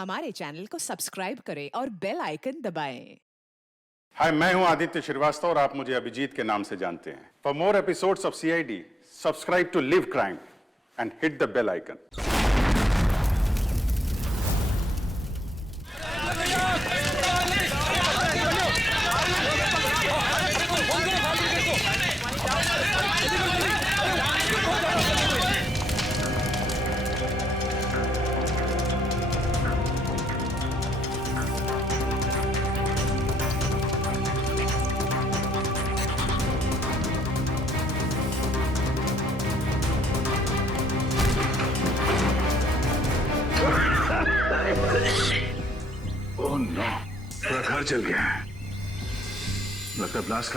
हमारे चैनल को सब्सक्राइब करें और बेल आइकन दबाएं। हाय, मैं हूं आदित्य श्रीवास्तव और आप मुझे अभिजीत के नाम से जानते हैं। For more episodes of CID, subscribe to live crime and hit the bell icon. Oh no, पूरा घर जल गया है। लगता है ब्लास्ट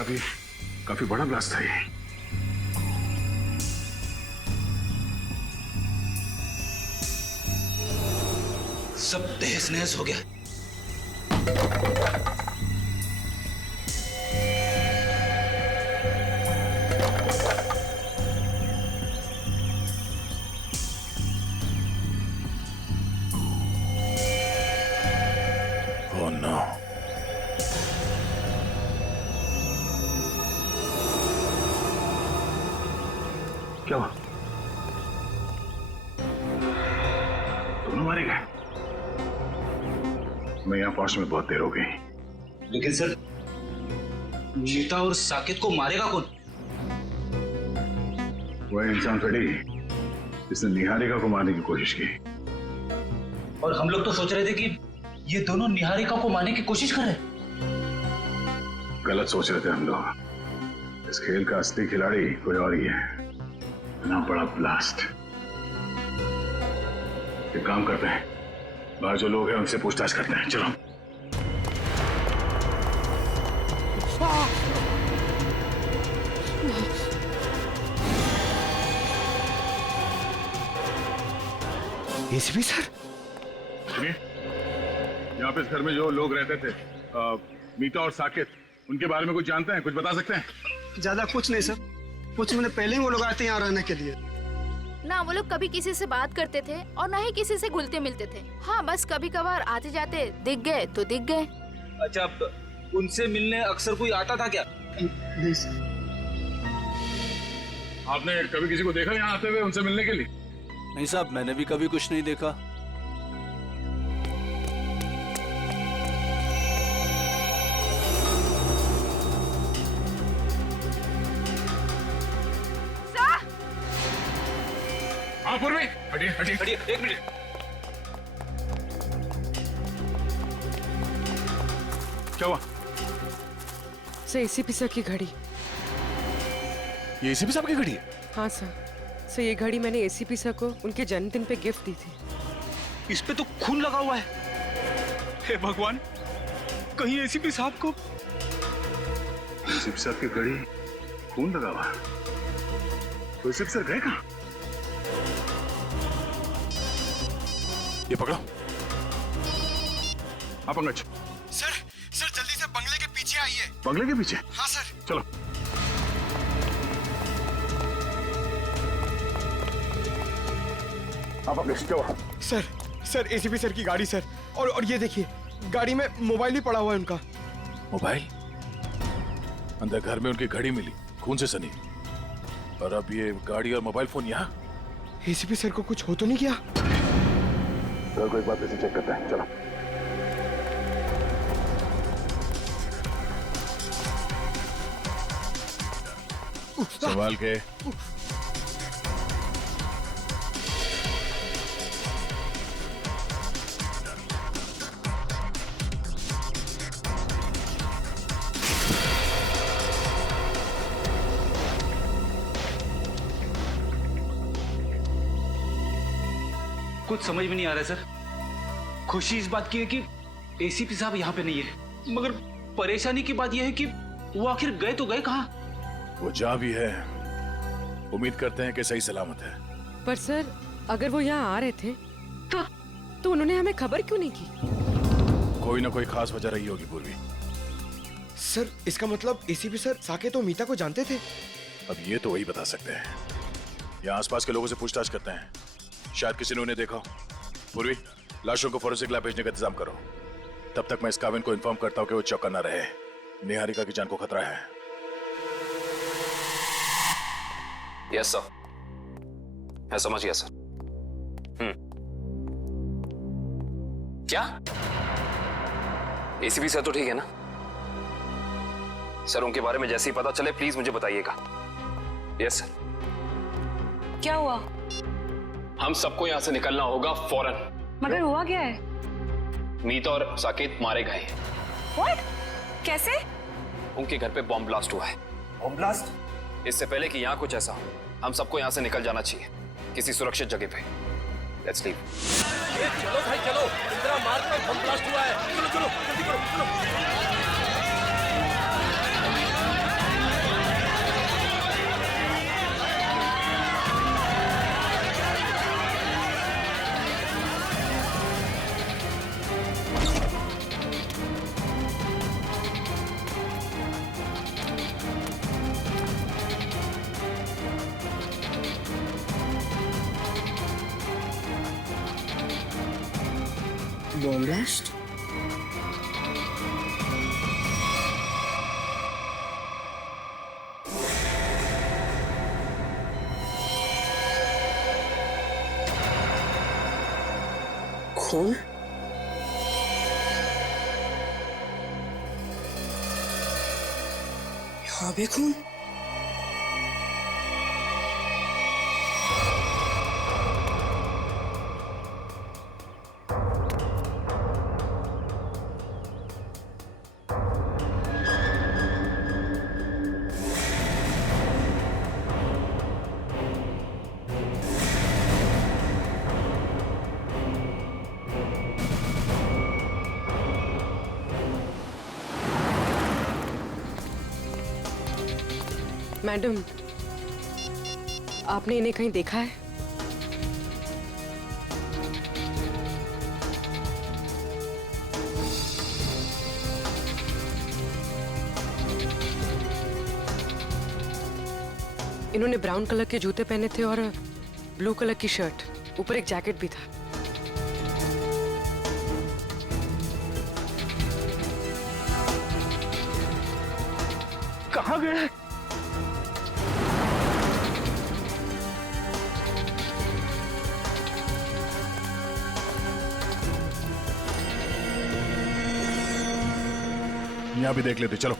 काफी बड़ा ब्लास्ट था ये। सब तहस नहस हो गया। ओह नो, क्या हुआ? दोनों मारे गए। मैं यहां पहुंचने में बहुत देर हो गई। लेकिन सर, मीता और साकेत को मारेगा कौन? वह इंसान थोड़ी जिसने निहारिका को मारने की कोशिश की। और हम लोग तो सोच रहे थे कि ये दोनों निहारिका को मारने की कोशिश कर रहे हैं। गलत सोच रहे थे हम लोग। इस खेल का असली खिलाड़ी कोई और ही है। इतना बड़ा ब्लास्ट। एक काम करते हैं, बाहर जो लोग हैं उनसे पूछताछ करते हैं। चलो। एसीपी सर, सुनिए, यहाँ पे इस घर में जो लोग रहते थे, मीता और साकेत, उनके बारे में कुछ जानते हैं? कुछ बता सकते हैं? ज्यादा कुछ नहीं सर। कुछ महीने पहले ही वो लोग आए थे यहाँ रहने के लिए। ना वो लोग कभी किसी से बात करते थे और ना ही किसी से घुलते मिलते थे। हाँ, बस कभी कभार आते जाते दिख गए तो दिख गए। अच्छा, उनसे मिलने अक्सर कोई आता था क्या? नहीं सर। आपने कभी किसी को देखा यहाँ आते हुए उनसे मिलने के लिए? नहीं साहब, मैंने भी कभी कुछ नहीं देखा। हाँ पूर्वी, हटिए हटिए। हटिए, एक मिनट। क्या हुआ? सर, एसीपी सर की घड़ी। ये एसीपी साहब की घड़ी है? हाँ सर। सर, ये घड़ी मैंने एसीपी सर को उनके जन्मदिन पे गिफ्ट दी थी। इस पे तो खून लगा हुआ है। हे भगवान, कहीं एसीपी साहब को। सिप साहब की घड़ी खून लगा हुआ। तो सिप सर गए कहाँ? ये पकड़ो। आप पंकज। सर जल्दी से बंगले के पीछे आइए। बंगले के पीछे? हाँ सर। चलो। आप पंकज, क्या हुआ? सर एसीपी सर की गाड़ी सर। और ये देखिए, गाड़ी में मोबाइल भी पड़ा हुआ है उनका। मोबाइल? अंदर घर में उनकी घड़ी मिली, खून से सनी। और अब ये गाड़ी और मोबाइल फोन यहाँ? एसीपी सर को कुछ हो तो नहीं गया? सर को एक बार फिर से चेक करते हैं। चलो। संभाल के। कुछ समझ में नहीं आ रहा है सर। खुशी इस बात की है कि एसीपी साहब यहाँ पे नहीं है, मगर परेशानी की बात यह है कि वो आखिर गए तो गए कहाँ? वो जहाँ भी है, उम्मीद करते हैं कि सही सलामत है। पर सर, अगर वो यहाँ आ रहे थे तो उन्होंने हमें खबर क्यों नहीं की? कोई ना कोई खास वजह रही होगी पूर्वी। सर, इसका मतलब एसीपी सर साकेत और मीता को जानते थे। अब ये तो वही बता सकते हैं। यहाँ आसपास के लोगों से पूछताछ करते हैं, शायद किसी ने उन्हें देखा हो। पूर्वी, लाशों को फोरेंसिक लैब भेजने का इंतजाम करो। तब तक मैं इस काविन को इन्फॉर्म करता हूँ कि वो चौकन्ना रहे। निहारिका की जान को खतरा है। यस सर, मैं समझ गया सर। क्या एसीपी सर तो ठीक है ना सर? उनके बारे में जैसे ही पता चले प्लीज मुझे बताइएगा। Yes sir. क्या हुआ? हम सबको यहां से निकलना होगा फौरन। मगर हुआ क्या है? मीत और साकेत मारे गए हैं। What? कैसे? उनके घर पे बॉम्ब ब्लास्ट हुआ है। Bomb blast? इससे पहले कि यहाँ कुछ ऐसा हो, हम सबको यहाँ से निकल जाना चाहिए किसी सुरक्षित जगह पे। Let's leave. चलो भाई चलो, इंदिरा मार्ग पर बम ब्लास्ट हुआ है। चलो चलो जल्दी करो, चलो। Bomb blast? खून? यहाँ भी खून? मैडम, आपने इन्हें कहीं देखा है? इन्होंने ब्राउन कलर के जूते पहने थे और ब्लू कलर की शर्ट, ऊपर एक जैकेट भी था। कहाँ गए? यहाँ भी देख लेते, चलो।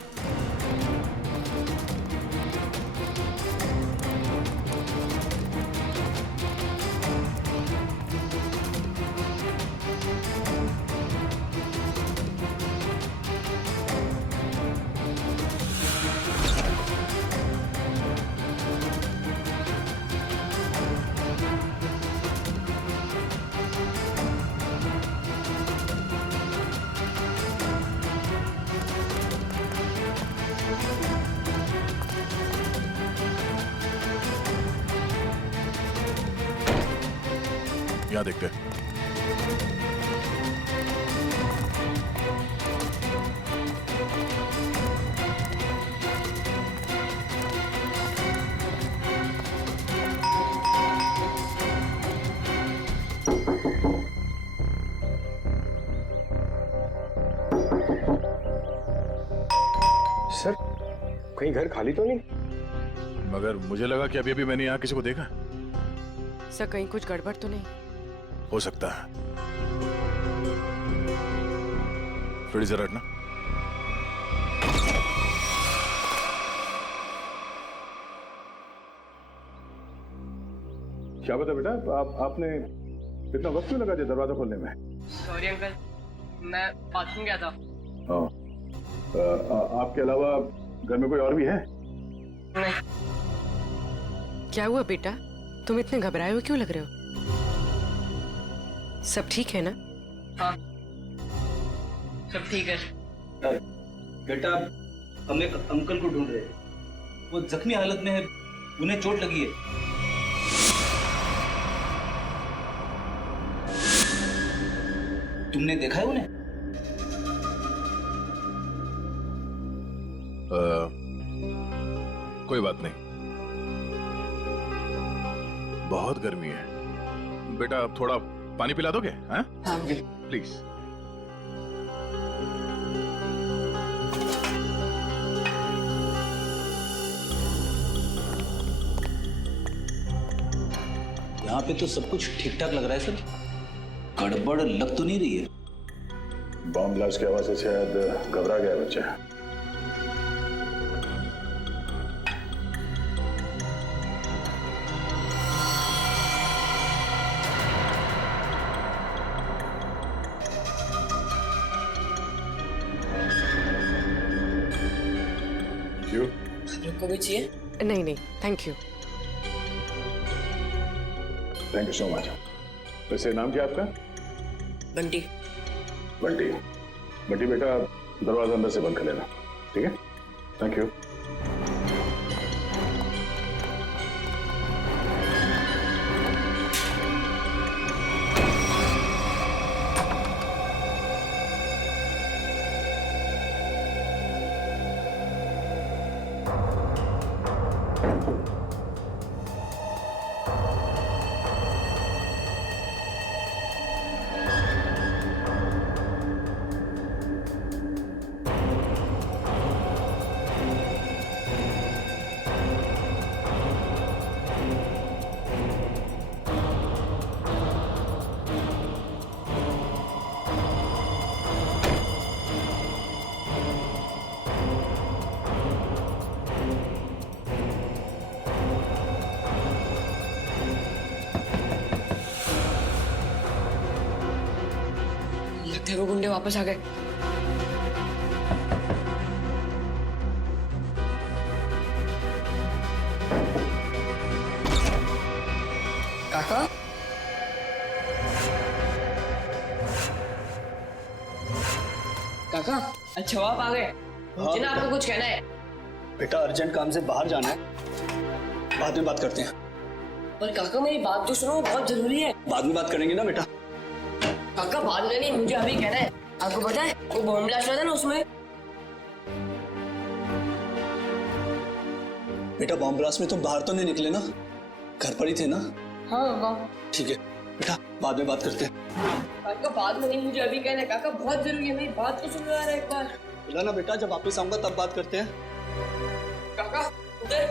यहाँ देखते हैं। सर, कहीं घर खाली तो नहीं? मगर मुझे लगा कि अभी अभी मैंने यहाँ किसी को देखा। सर, कहीं कुछ गड़बड़ तो नहीं? हो सकता है। थोड़ी जरा हटना। क्या बता बेटा, आपने इतना वक्त क्यों लगा दरवाजा खोलने में? सॉरी अंकल, मैं बाथरूम गया था। हाँ, आपके अलावा घर में कोई और भी है? नहीं। क्या हुआ बेटा, तुम इतने घबराए हुए क्यों लग रहे हो? सब ठीक है ना? हाँ, सब ठीक है। बेटा, हम एक अंकल को ढूंढ रहे हैं। वो जख्मी हालत में है, उन्हें चोट लगी है। तुमने देखा है उन्हें? कोई बात नहीं, बहुत गर्मी है बेटा, अब थोड़ा पानी पिला दोगे? हाँ हाँ प्लीज। यहाँ पे तो सब कुछ ठीक ठाक लग रहा है सर, गड़बड़ लग तो नहीं रही है। बॉम्ब ब्लास्ट की आवाज से शायद घबरा गया बच्चा। क्यों? को भी चाहिए? नहीं नहीं thank you. Thank you so much. वैसे नाम क्या आपका? बंटी। बंटी। बंटी बेटा दरवाजा अंदर से बंद कर लेना, ठीक है? Thank you. लगता है वो गुंडे वापस आ गए। काका? काका अच्छा आप आ गए। मुझे ना आपको कुछ कहना है। बेटा अर्जेंट काम से बाहर जाना है, बाद में बात करते हैं। पर काका मेरी बात तो सुनो, बहुत जरूरी है। बाद में बात करेंगे ना बेटा। काका बाद में नहीं, मुझे अभी कहना है। आपको पता है वो बॉम्ब ब्लास्ट हुआ था ना, उसमें बेटा बॉम्ब ब्लास्ट में तुम बाहर तो नहीं निकले ना, घर पर ही थे ना? हाँ काका। ठीक है बेटा बाद में बात करते हैं। काका बाद में नहीं, मुझे अभी कहना है। काका बहुत जरूरी है, मेरी बात तो सुनो यार एक बार। बोला ना बेटा जब वापस आऊंगा तब बात करते हैं। काका उधर।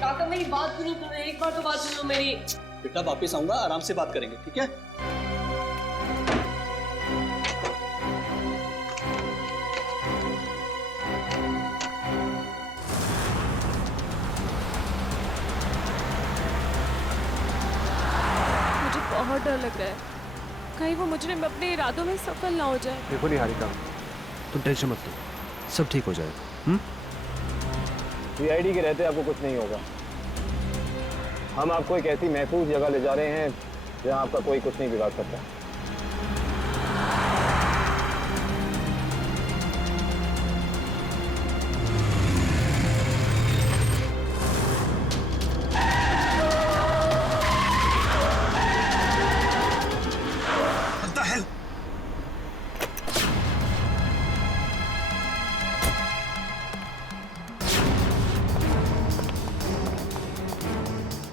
काका मेरी बात सुनो, तुम्हें एक बार तो बात सुनो मेरी। बेटा वापस आऊंगा, आराम से बात करेंगे, ठीक है? मुझे बहुत डर लग रहा है, कहीं वो मुजरिम अपने इरादों में सफल ना हो जाए। देखो निहारिका, तुम टेंशन मत लो, सब ठीक हो जाएगा। सीआईडी के रहते आपको कुछ नहीं होगा। हम आपको एक ऐसी महफूज जगह ले जा रहे हैं जहां आपका कोई कुछ नहीं बिगाड़ सकता।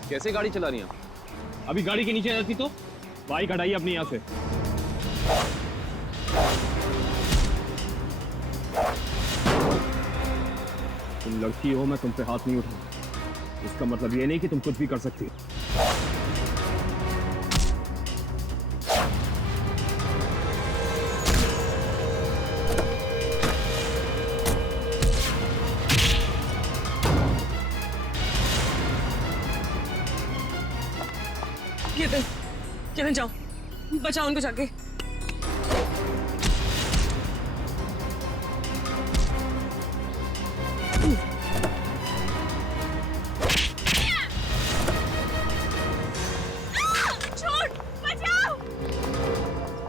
कैसे गाड़ी चला रही हैं? अभी गाड़ी के नीचे जाती तो बाइक हटाइए अपनी यहाँ से। तुम लड़की हो, मैं तुम पे हाथ नहीं उठाऊंगा। इसका मतलब ये नहीं कि तुम कुछ भी कर सकती हो। चले जाओ, बचाओ उनको जाके। छोड़, बचाओ,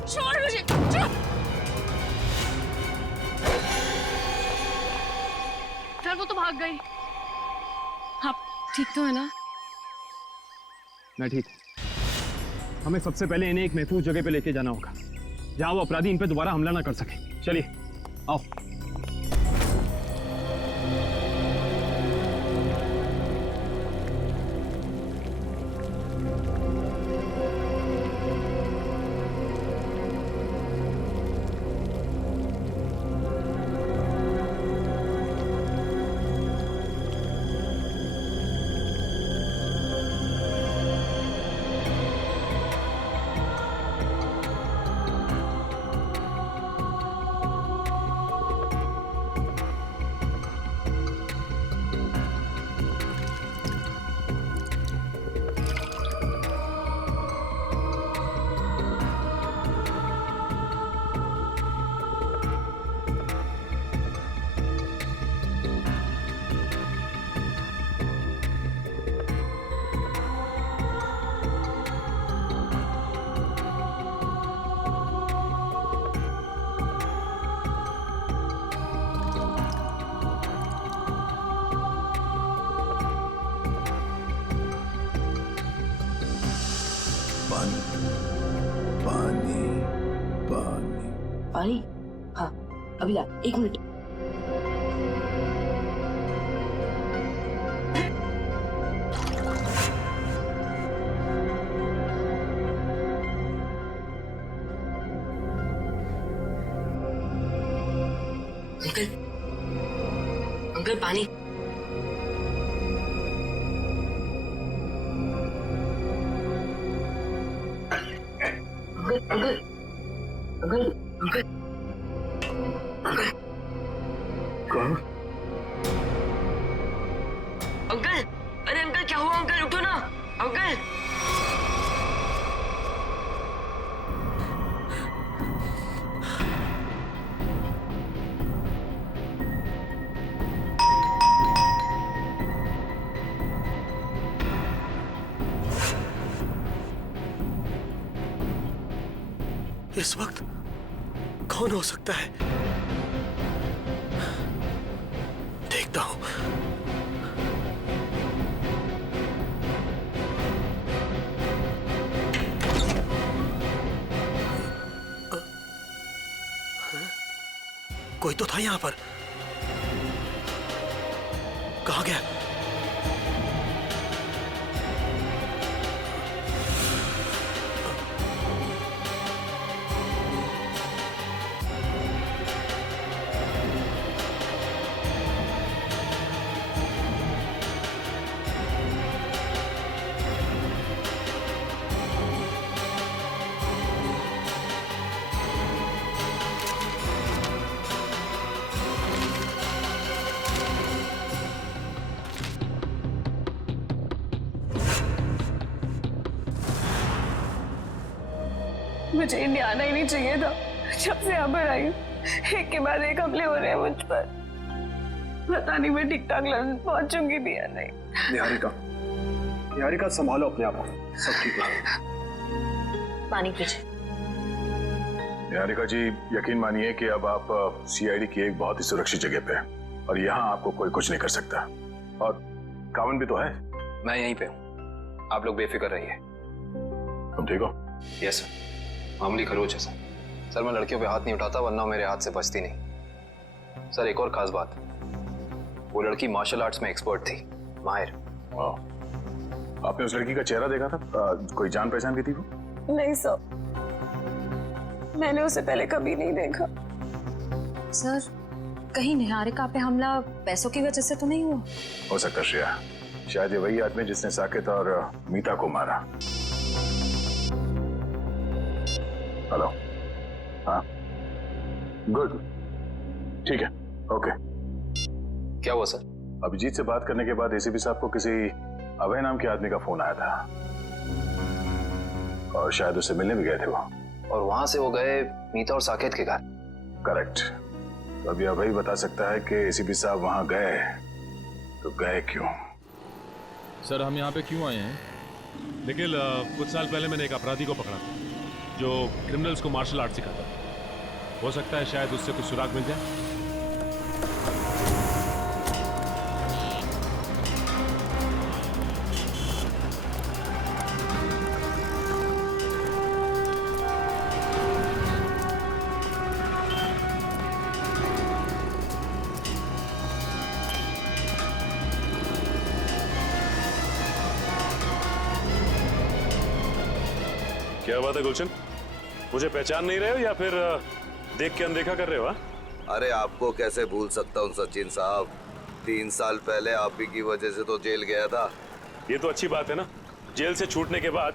छोड़ मुझे, छोड़। सर वो तो भाग गई। आप ठीक तो है ना? मैं ठीक। हमें सबसे पहले इन्हें एक महफूज जगह पे लेके जाना होगा जहां वो अपराधी इन पे दोबारा हमला ना कर सके। चलिए आओ। पानी? हाँ अभी ला, 1 मिनट। अंकल, अंकल पानी। अंकल, अंकल, अंकल, अंकल, कौन? अंकल, अरे अंकल क्या हुआ? अंकल उठो ना, अंकल। इस वक्त कौन हो सकता है? देखता हूं। कोई तो था यहां पर। कहां गया? मुझे इंडिया आना ही नहीं चाहिए था। जब से यहाँ पर आई हूँ, एक के बाद एक हमले हो रहे हैं मुझ पर। पता नहीं मैं ठीक ठाक लंदन पहुंचूंगी भी या नहीं। निहारिका, निहारिका संभालो अपने आप को, सब ठीक है। पानी पीजिए। निहारिका जी, यकीन मानिए कि अब आप सीआईडी की एक बहुत ही सुरक्षित जगह पे हैं और यहाँ आपको कोई कुछ नहीं कर सकता। और कावन भी तो है। मैं यहीं पे हूँ, आप लोग बेफिक्र रहिए। तुम ठीक हो? यस सर, मामूली खरोच है सर। मैं लड़कियों पे हाथ नहीं उठाता, वरना मेरे हाथ से बचती नहीं। सर एक और खास बात, वो लड़की मार्शल आर्ट्स में एक्सपर्ट थी, माहिर। आपने उस लड़की का चेहरा देखा था? कोई जान पहचान की थी वो? नहीं सर, मैंने उसे पहले कभी नहीं देखा। सर, कहीं निहारिका पे हमला पैसों की वजह से तो नहीं हुआ? हो सकता श्रेया, शायद ये वही आदमी जिसने साकेत और मीता को मारा। हेलो, हाँ, गुड, ठीक है, ओके। क्या हुआ सर? अभिजीत से बात करने के बाद एसीपी साहब को किसी अभय नाम के आदमी का फोन आया था और शायद उससे मिलने भी गए थे वो। और वहां से वो गए मीता और साकेत के घर? करेक्ट। तो अभी अभय बता सकता है कि एसीपी साहब वहां गए तो गए क्यों? सर हम यहाँ पे क्यों आए हैं? निखिल, कुछ साल पहले मैंने एक अपराधी को पकड़ा था जो क्रिमिनल्स को मार्शल आर्ट सिखाता था। हो सकता है शायद उससे कुछ सुराग मिल जाए। क्या बात है गुलशन, मुझे पहचान नहीं रहे हो या फिर देख के अनदेखा कर रहे हो? अरे आपको कैसे भूल सकता हूँ सचिन साहब, 3 साल पहले आप ही की वजह से तो जेल गया था। ये तो अच्छी बात है ना, जेल से छूटने के बाद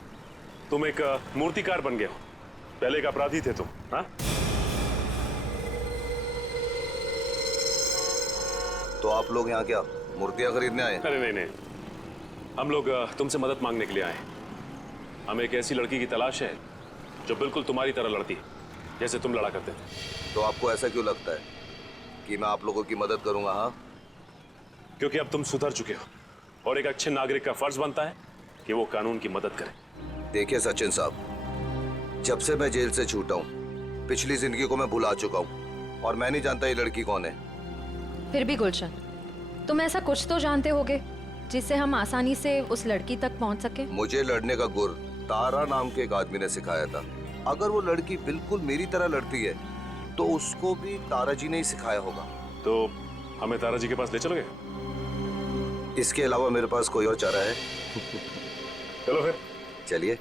तुम एक मूर्तिकार बन गए हो। पहले एक अपराधी थे तुम। हाँ, तो आप लोग यहाँ क्या मूर्तियाँ खरीदने आए? अरे नहीं नहीं, हम लोग तुमसे मदद मांगने के लिए आए। हमें एक ऐसी लड़की की तलाश है जो बिल्कुल तुम्हारी तरह लड़ती है, जैसे तुम लड़ा करते थे। तो आपको ऐसा क्यों लगता है कि मैं आप लोगों की मदद करूंगा? हाँ, क्योंकि अब तुम सुधर चुके हो और एक अच्छे नागरिक का फर्ज बनता है कि वो कानून की मदद करे। देखिए सचिन साहब, जब से मैं जेल से छूटा हूँ पिछली जिंदगी को मैं भुला चुका हूँ और मैं नहीं जानता ये लड़की कौन है। फिर भी गुलशन, तुम ऐसा कुछ तो जानते होगे जिससे हम आसानी से उस लड़की तक पहुंच सके। मुझे लड़ने का गुर तारा नाम के एक आदमी ने सिखाया था। अगर वो लड़की बिल्कुल मेरी तरह लड़ती है तो उसको भी तारा जी ने ही सिखाया होगा। तो हमें तारा जी के पास ले चलोगे? इसके अलावा मेरे पास कोई और चारा है? चलो फिर। चलिए।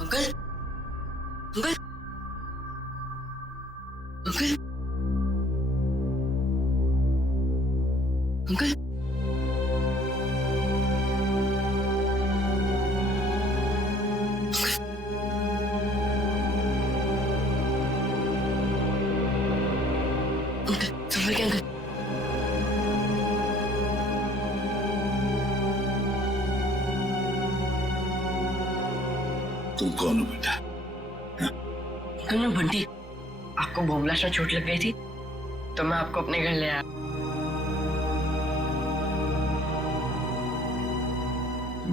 Uncle uncle uncle uncle uncle संभल के अंकल। तुम कौन हो बेटा? अंकल मैं बंटी, आपको बम ब्लास्ट में चोट लग गई थी तो मैं आपको अपने घर ले आया।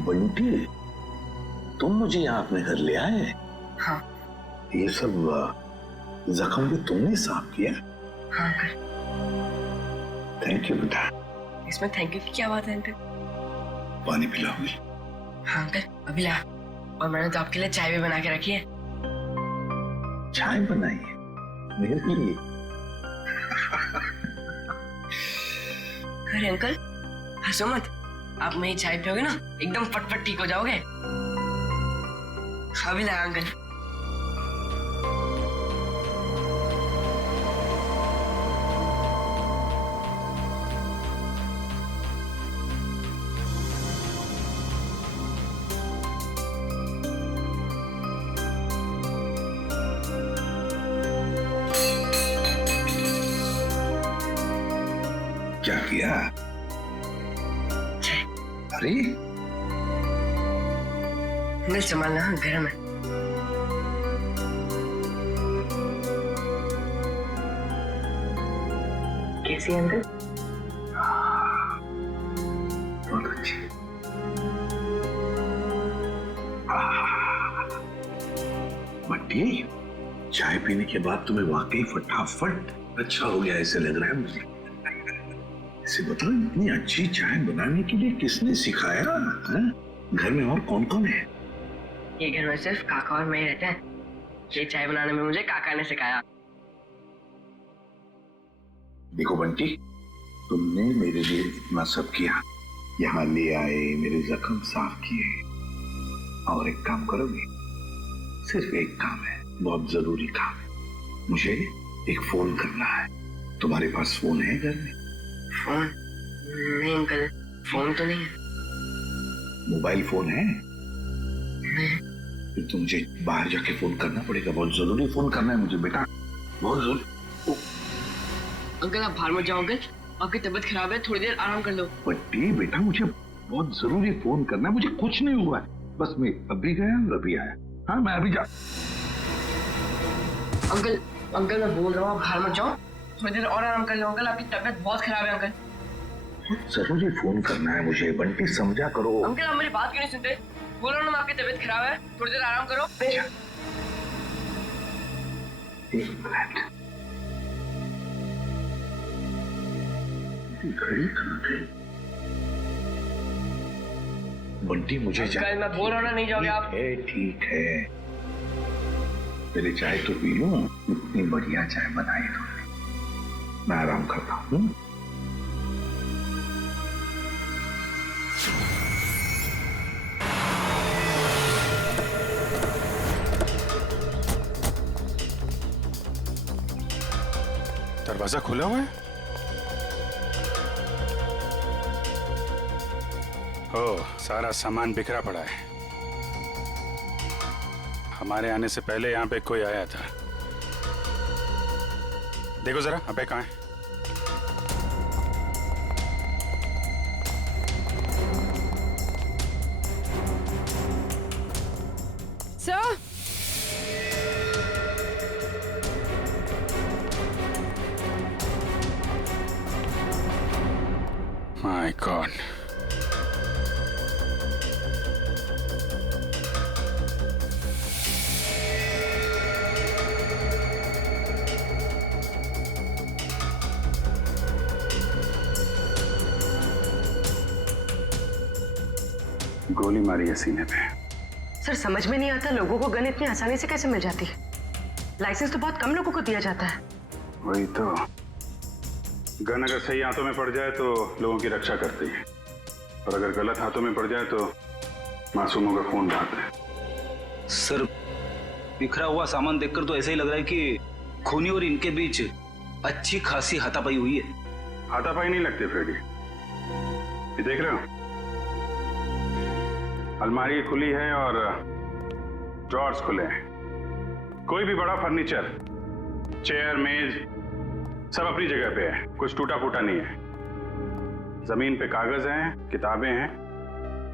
बंटी, तुम मुझे यहाँ अपने घर ले आए? हाँ। ये सब जख्म भी तुमने साफ किया? हाँ अंकल। थैंक यू बेटा। इसमें थैंक यू की क्या बात है अंकल? पानी पिलाओगे? हाँ अंकल अभी ला। और मैंने तो आपके लिए चाय भी बना के रखी है। चाय बनाई है मेरे लिए? अरे अंकल हंसो मत, आप मेरी चाय पियोगे ना एकदम फटफट ठीक हो जाओगे। अभी ला अंकल। क्या किया? अरे अंकल संभालना गरम है। कैसी है अंकल? बहुत अच्छी। बंटी, चाय पीने के बाद तुम्हें वाकई फटाफट अच्छा हो गया ऐसे लग रहा है मुझे। इसे बताओ, इतनी अच्छी चाय बनाने के लिए किसने सिखाया? घर में और कौन कौन है? ये घर में सिर्फ काका और मैं ही रहते हैं। ये चाय बनाने में मुझे काका ने सिखाया। देखो बंटी, तुमने मेरे लिए इतना सब किया, यहाँ ले आए, मेरे जख्म साफ किए, और एक काम करोगे? सिर्फ एक काम है, बहुत जरूरी काम है। मुझे एक फोन करना है। तुम्हारे पास फोन है घर में? फोन? नहीं अंकल, फोन तो नहीं है। मोबाइल फोन है? नहीं। फिर तो मुझे बाहर जाके फोन करना पड़ेगा। बहुत जरूरी फोन करना है मुझे बेटा, बहुत जरूरी। अंकल आप बाहर मत जाओ अंकल, आपकी तबीयत खराब है, थोड़ी देर आराम कर लो। बट्टी बेटा, मुझे बहुत जरूरी फोन करना है। मुझे कुछ नहीं हुआ है, बस मैं अभी गया और अभी आया। हाँ मैं अभी जा। अंकल अंकल मैं बोल रहा हूँ, आप बाहर मत जाओ, थोड़ी देर और आराम कर लो। अंकल आपकी तबीयत बहुत खराब है अंकल। जरूरी फोन करना है मुझे बंटी, समझा करो। अंकल आप मेरी बात क्यों नहीं सुनते? बोल रहा हूँ ना आपकी तबीयत खराब है, थोड़ी देर आराम करो। एक मिनट, घड़ी कहाँ गई? बंटी मुझे अंकल मैं बोल रहा हूँ ना, नहीं जाओगे आप? ठीक है, मेरी चाय तो पी लूं, इतनी बढ़िया चाय बनाई तुमने। मैं आराम करता हूं। दरवाजा खुला हुआ है? ओह, सारा सामान बिखरा पड़ा है। हमारे आने से पहले यहाँ पे कोई आया था। देखो जरा, अबे कहाँ है? Sir, my God. गोली मारी है सीने पे। सर समझ में नहीं आता लोगों को गन इतनी आसानी से कैसे मिल जाती है। लाइसेंस तो बहुत कम लोगों को दिया जाता है। वही तो, गन अगर सही हाथों में पड़ जाए तो लोगों की रक्षा करती है, और अगर गलत हाथों में पड़ जाए तो मासूमों का खून बहाता है। सर, बिखरा हुआ सामान देखकर तो ऐसा ही लग रहा है कि खूनी और इनके बीच अच्छी खासी हाथापाई हुई है। हाथापाई नहीं लगती फ्रेडी, ये देख रहे हो, अलमारी खुली है और ड्रॉर्स खुले हैं। कोई भी बड़ा फर्नीचर, चेयर, मेज, सब अपनी जगह पे है, कुछ टूटा फूटा नहीं है। जमीन पे कागज हैं, किताबें हैं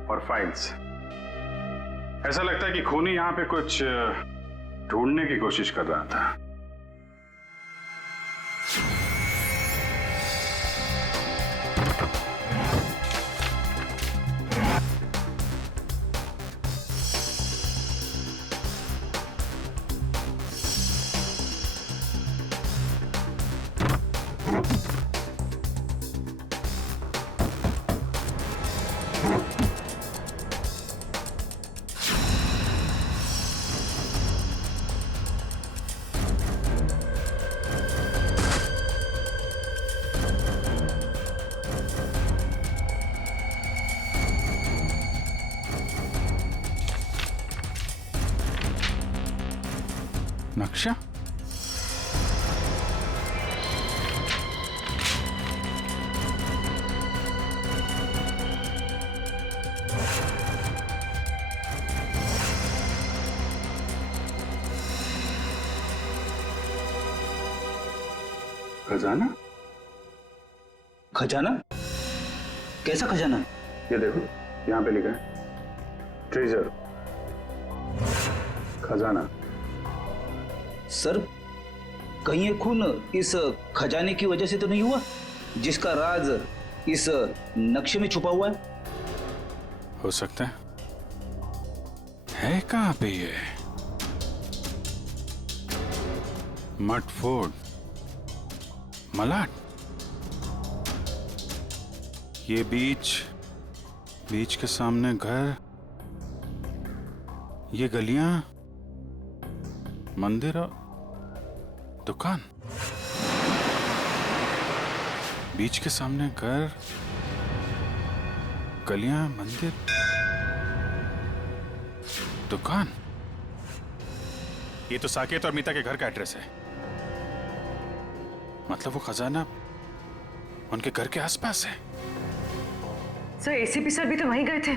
और फाइल्स। ऐसा लगता है कि खूनी यहां पे कुछ ढूंढने की कोशिश कर रहा था। नक्शा? खजाना? खजाना? कैसा खजाना? ये देखो, यहां पे लिखा है ट्रेजर, खजाना। सर, कहीं ये खून इस खजाने की वजह से तो नहीं हुआ जिसका राज इस नक्शे में छुपा हुआ है? हो सकता है कहां पे ये? मट फोर्ड, मलाड, ये बीच के सामने घर, ये गलियां, मंदिर और दुकान। बीच के सामने घर, गलियां, मंदिर, दुकान। ये तो साकेत और मीता के घर का एड्रेस है। मतलब वो खजाना उनके घर के आसपास है। सर, एसीपी सर भी तो वहीं गए थे।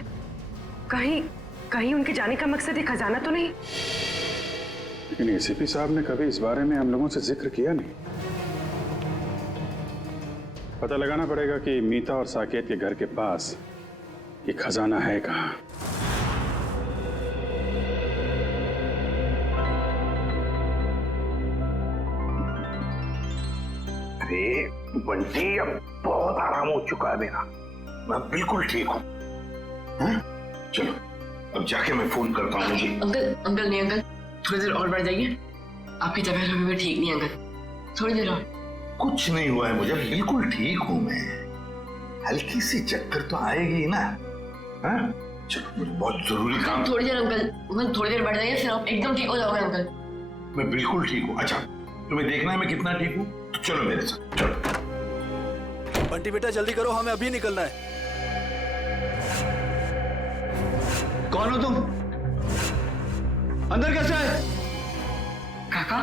कहीं उनके जाने का मकसद ये खजाना तो नहीं? लेकिन एसीपी साहब ने कभी इस बारे में हम लोगों से जिक्र किया नहीं। पता लगाना पड़ेगा कि मीता और साकेत के घर के पास ये खजाना है कहां। अरे बंटी, अब बहुत आराम हो चुका है मेरा, मैं बिल्कुल ठीक हूँ। चलो अब जाके मैं फोन करता हूँ जी। अंकल नहीं अंकल, थोड़ी देर और बढ़ जाइए। आपकी तबीयत अभी भी ठीक नहीं है अंकल, थोड़ी देर और। कुछ नहीं हुआ है मुझे, बिल्कुल ठीक हूँ मैं। हल्की सी चक्कर तो आएगी ना। चलो मुझे बहुत जरूरी काम। थोड़ी देर अंकल, थोड़ी देर बढ़ जाइए, फिर आप एकदम ठीक हो जाओगे अंकल। मैं बिल्कुल ठीक हूँ। अच्छा, तुम्हें देखना है मैं कितना ठीक हूँ? तो चलो मेरे साथ, चलो। बंटी बेटा जल्दी करो, हमें अभी निकलना है। कौन हो तुम? अंदर कैसे आए? काका,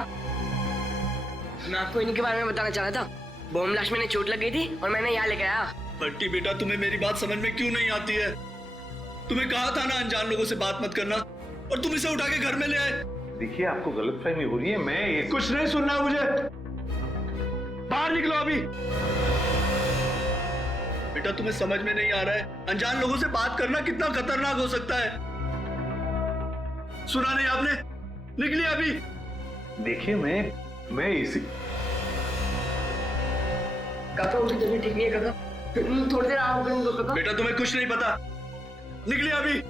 मैं आपको इन्हीं के बारे में बताना चाह रहा था। बॉम्ब ब्लास्ट में इन्हें चोट लग गई थी और मैंने यहाँ लेकर आया। बंटी बेटा तुम्हें मेरी बात समझ में क्यों नहीं आती है? तुम्हें कहा था ना अनजान लोगों से बात मत करना, और तुम इसे उठा के घर में ले आए। देखिए, आपको गलतफहमी हो रही है। मैं कुछ नहीं सुनना मुझे, बाहर निकलो अभी। बेटा तुम्हें समझ में नहीं आ रहा है, अनजान लोगों से बात करना कितना खतरनाक हो सकता है। सुना नहीं आपने? निकलिए अभी। देखिए, मैं इसी काका उनकी तबीयत ठीक नहीं है काका, थोड़ी देर आराम करने दो काका। बेटा तुम्हें कुछ नहीं पता, निकलिए अभी।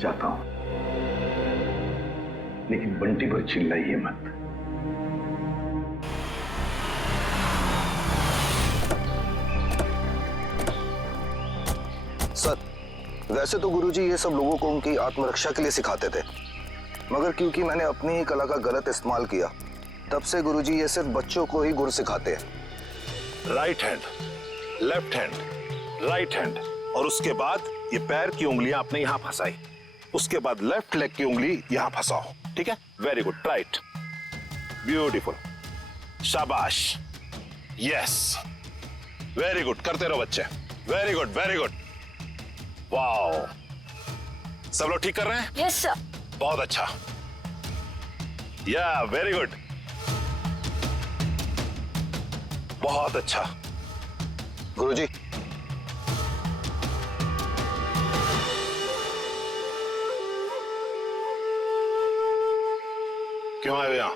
जाता हूं, लेकिन बंटी पर चिल्लाइए मत। सर, वैसे तो गुरुजी ये सब लोगों को उनकी आत्मरक्षा के लिए सिखाते थे, मगर क्योंकि मैंने अपनी ही कला का गलत इस्तेमाल किया, तब से गुरुजी ये सिर्फ बच्चों को ही गुर सिखाते हैं। Right hand, left hand, right hand, और उसके बाद ये पैर की उंगलियां आपने यहां फंसाई, उसके बाद लेफ्ट लेग की उंगली यहां फंसाओ। ठीक है? वेरी गुड, राइट, ब्यूटीफुल, शाबाश, यस, वेरी गुड, करते रहो बच्चे, very good, very good, wow. सब लोग ठीक कर रहे हैं? Yes sir. बहुत अच्छा, या वेरी गुड, बहुत अच्छा। गुरुजी, क्यों आए हो यहां?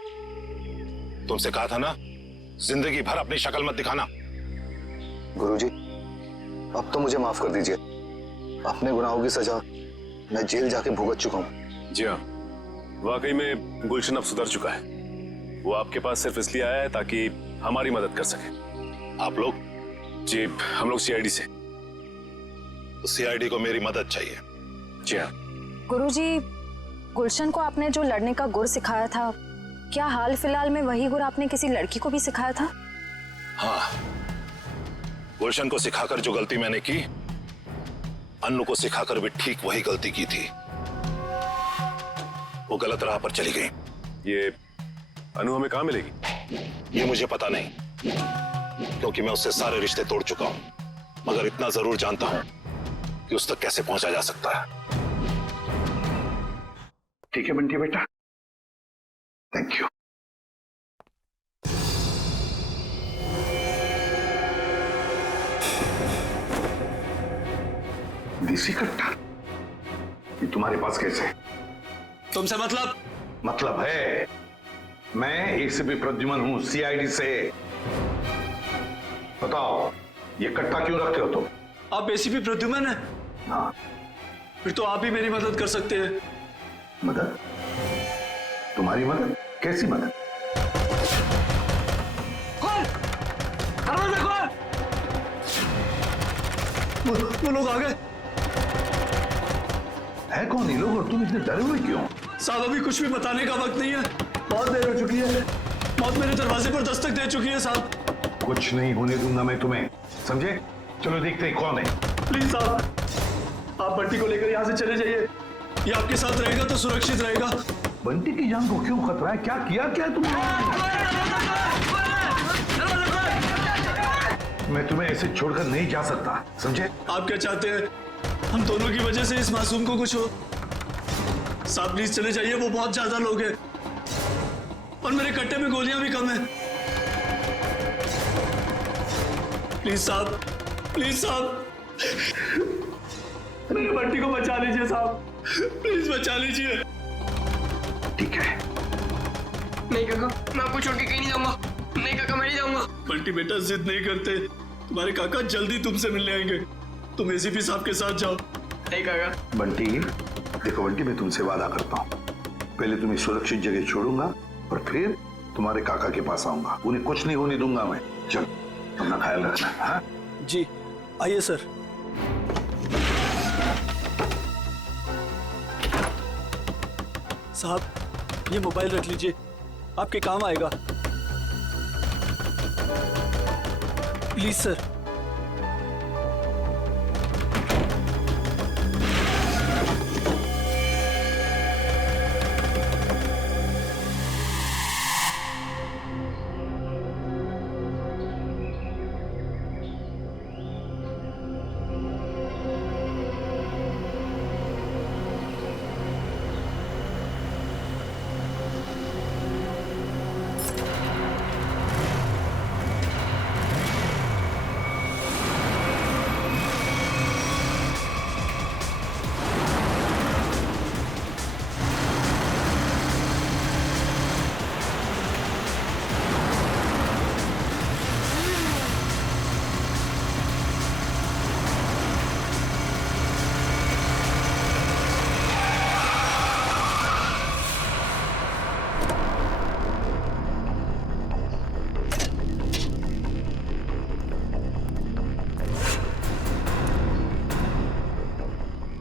तुमसे कहा था ना, जिंदगी भर अपनी शक्ल मत दिखाना। गुरुजी, अब तो मुझे माफ कर दीजिए। अपने गुनाहों की सजा मैं जेल जाके भुगत चुका हूं। जी हाँ, वाकई में गुलशन अब सुधर चुका है। वो आपके पास सिर्फ इसलिए आया है ताकि हमारी मदद कर सके। आप लोग? जी, हम लोग सीआईडी से। तो सीआईडी को मेरी मदद चाहिए। जी हाँ। गुरुजी, गुलशन को आपने जो लड़ने का गुर सिखाया था, क्या हाल फिलहाल में वही गुर आपने किसी लड़की को भी सिखाया था? हाँ, गुलशन को सिखाकर जो गलती मैंने की, अन्नू को सिखाकर भी ठीक वही गलती की थी। वो गलत राह पर चली गई। ये अनु हमें कहां मिलेगी? ये मुझे पता नहीं, क्योंकि मैं उससे सारे रिश्ते तोड़ चुका हूं, मगर इतना जरूर जानता हूं कि उस तक कैसे पहुंचा जा सकता है। ठीक है बंटी बेटा, थैंक यू। देसी कट्टा ये तुम्हारे पास कैसे? तुमसे मतलब है, मैं एसीपी प्रद्युमन हूं, सीआईडी से। बताओ, ये कट्टा क्यों रखते हो तुम? आप एसीपी प्रद्युमन हैं? हाँ। फिर तो आप ही मेरी मदद कर सकते हैं। मदद? तुम्हारी मदद? कैसी मदद? कौन? दरवाजा खोल! वो लोग आ गए। है कौन ये लोग और तुम इतने डरे हुए क्यों? साहब, अभी कुछ भी बताने का वक्त नहीं है, बहुत देर हो चुकी है। मौत मेरे दरवाजे पर दस्तक दे चुकी है साहब। कुछ नहीं होने दूंगा मैं तुम्हें, समझे? चलो देखते हैं कौन है। प्लीज साहब, आप बंटी को लेकर यहाँ से चले जाइए, ये आपके साथ रहेगा तो सुरक्षित रहेगा। बंटी की जान को क्यों खतरा है? क्या किया क्या तुमने? मैं तुम्हें ऐसे छोड़कर नहीं जा सकता, समझे? आप क्या चाहते हैं? हम दोनों की वजह से इस मासूम को कुछ हो? साहब प्लीज चले जाइए, वो बहुत ज्यादा लोग हैं और मेरे कट्टे में गोलियां भी कम हैं। प्लीज साहब, प्लीज साहब, मेरे बंटी को बचा लीजिए साहब, प्लीज बचा लीजिए। ठीक है। नहीं काका, मैं आपको छोड़ के कहीं नहीं जाऊंगा। नहीं काका, मैं नहीं जाऊंगा। बंटी बेटा जिद नहीं करते, तुम्हारे काका जल्दी तुमसे मिलने आएंगे। तुम एसीपी साहब के साथ जाओ। नहीं काका। बंटी, देखो बंटी, मैं तुमसे वादा करता हूँ, पहले तुम्हें सुरक्षित जगह छोड़ूंगा और फिर तुम्हारे काका के पास आऊंगा। उन्हें कुछ नहीं होने दूंगा मैं। चलो, अपना ख्याल रखना। हाँ जी, आइए सर। साहब ये मोबाइल रख लीजिए, आपके काम आएगा। Please sir.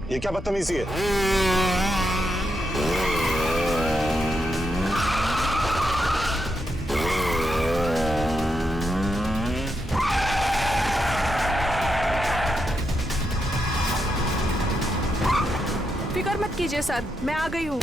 ये क्या बदतमीजी है? फिक्र मत कीजिए सर, मैं आ गई हूँ।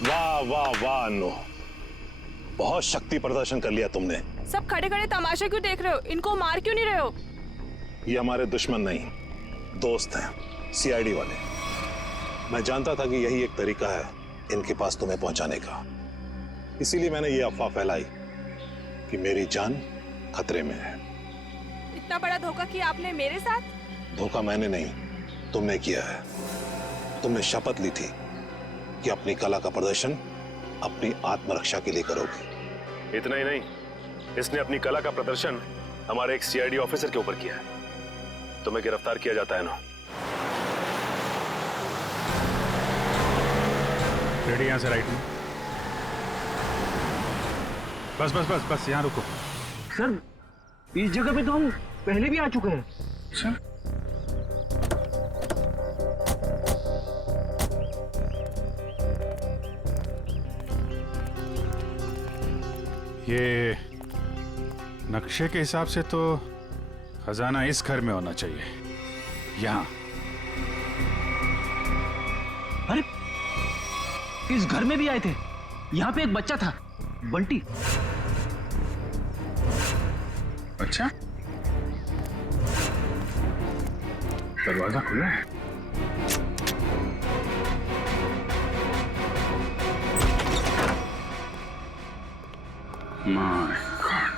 वाह वाह वाह अन्नू, बहुत शक्ति प्रदर्शन कर लिया तुमने। सब खड़े खड़े तमाशा क्यों देख रहे हो? इनको मार क्यों नहीं रहे हो? ये हमारे दुश्मन नहीं, दोस्त हैं, सीआईडी वाले। मैं जानता था कि यही एक तरीका है इनके पास तुम्हें पहुंचाने का, इसीलिए मैंने ये अफवाह फैलाई कि मेरी जान खतरे में है। इतना बड़ा धोखा किया आपने मेरे साथ? धोखा मैंने नहीं, तुमने किया है। तुमने शपथ ली थी कि अपनी कला का प्रदर्शन अपनी आत्मरक्षा के लिए करोगे। इतना ही नहीं, इसने अपनी कला का प्रदर्शन हमारे एक सीआईडी ऑफिसर के ऊपर किया है। तुम्हें गिरफ्तार किया जाता है ना। रेडी, यहां से राइट में। बस बस बस बस यहां रुको। सर इस जगह पे तो हम पहले भी आ चुके हैं। सर ये नक्शे के हिसाब से तो खजाना इस घर में होना चाहिए, यहाँ। अरे इस घर में भी आए थे। यहाँ पे एक बच्चा था, बंटी। अच्छा, दरवाजा खुला है। My God.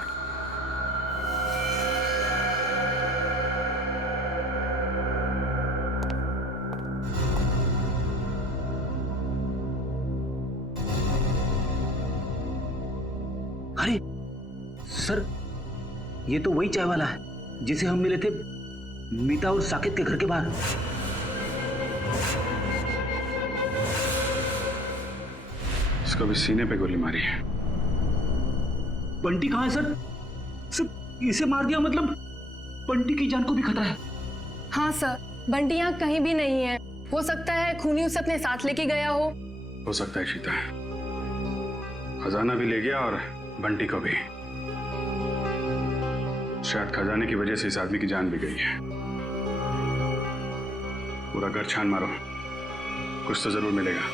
अरे सर, ये तो वही चाय वाला है जिसे हम मिले थे मीता और साकिब के घर के बाहर। इसको भी सीने पे गोली मारी है। बंटी कहाँ है सर? सर इसे मार दिया मतलब बंटी की जान को भी खतरा है। हाँ सर, बंटी यहाँ कहीं भी नहीं है। हो सकता है खूनी उसे अपने साथ लेके गया हो सकता है शीता, खजाना भी ले गया और बंटी को भी। शायद खजाने की वजह से इस आदमी की जान भी गई है। पूरा घर छान मारो, कुछ तो जरूर मिलेगा।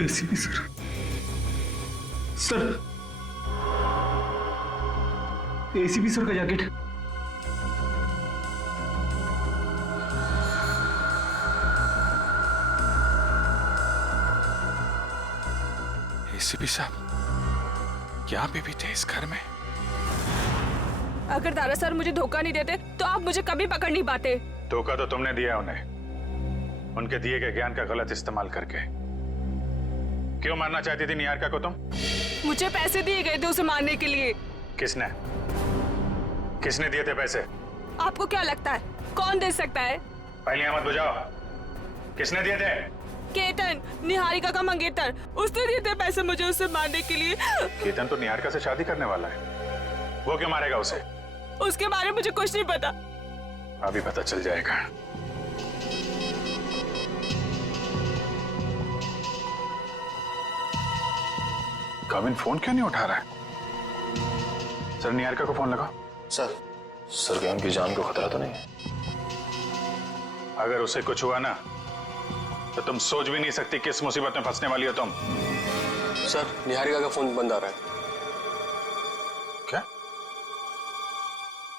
ACP sir, sir ACP sir का जैकेट। एसीपी साहब यहाँ पे भी थे इस घर में? अगर दारा सर मुझे धोखा नहीं देते तो आप मुझे कभी पकड़ नहीं पाते। धोखा तो तुमने दिया उन्हें, उनके दिए गए ज्ञान का गलत इस्तेमाल करके। क्यों मारना चाहती थी निहारिका को तुम? मुझे पैसे दिए गए थे उसे मारने के लिए। किसने किसने दिए थे पैसे? आपको क्या लगता है कौन दे सकता है? पहले मत बुझाओ, किसने दिए थे? केतन, निहारिका का मंगेतर, उसने दिए थे पैसे मुझे उसे मारने के लिए। केतन तो निहारिका से शादी करने वाला है, वो क्यों मारेगा उसे? उसके बारे में मुझे कुछ नहीं पता। अभी पता चल जाएगा। कविन फोन क्यों नहीं उठा रहा है? सर निहारिका को फोन लगाओ। सर क्या उनकी जान को खतरा तो नहीं है? अगर उसे कुछ हुआ ना तो तुम सोच भी नहीं सकती किस मुसीबत में फंसने वाली हो तुम। सर निहारिका का फोन बंद आ रहा है। क्या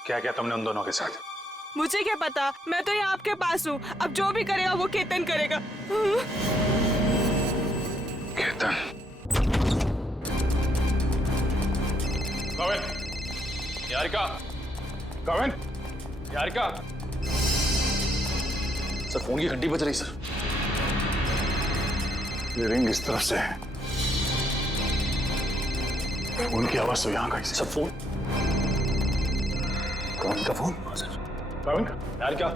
क्या क्या तुमने उन दोनों के साथ? मुझे क्या पता, मैं तो यहाँ आपके पास हूँ। अब जो भी करेगा वो केतन करेगा। केतन। कविन, निहारिका, कविन, निहारिका। सर फोन की घंटी बज रही सर। ये रिंग इस तरफ से है, फोन की आवाज तो यहाँ का। सर फोन, कौन का फोन? कविन, निहारिका,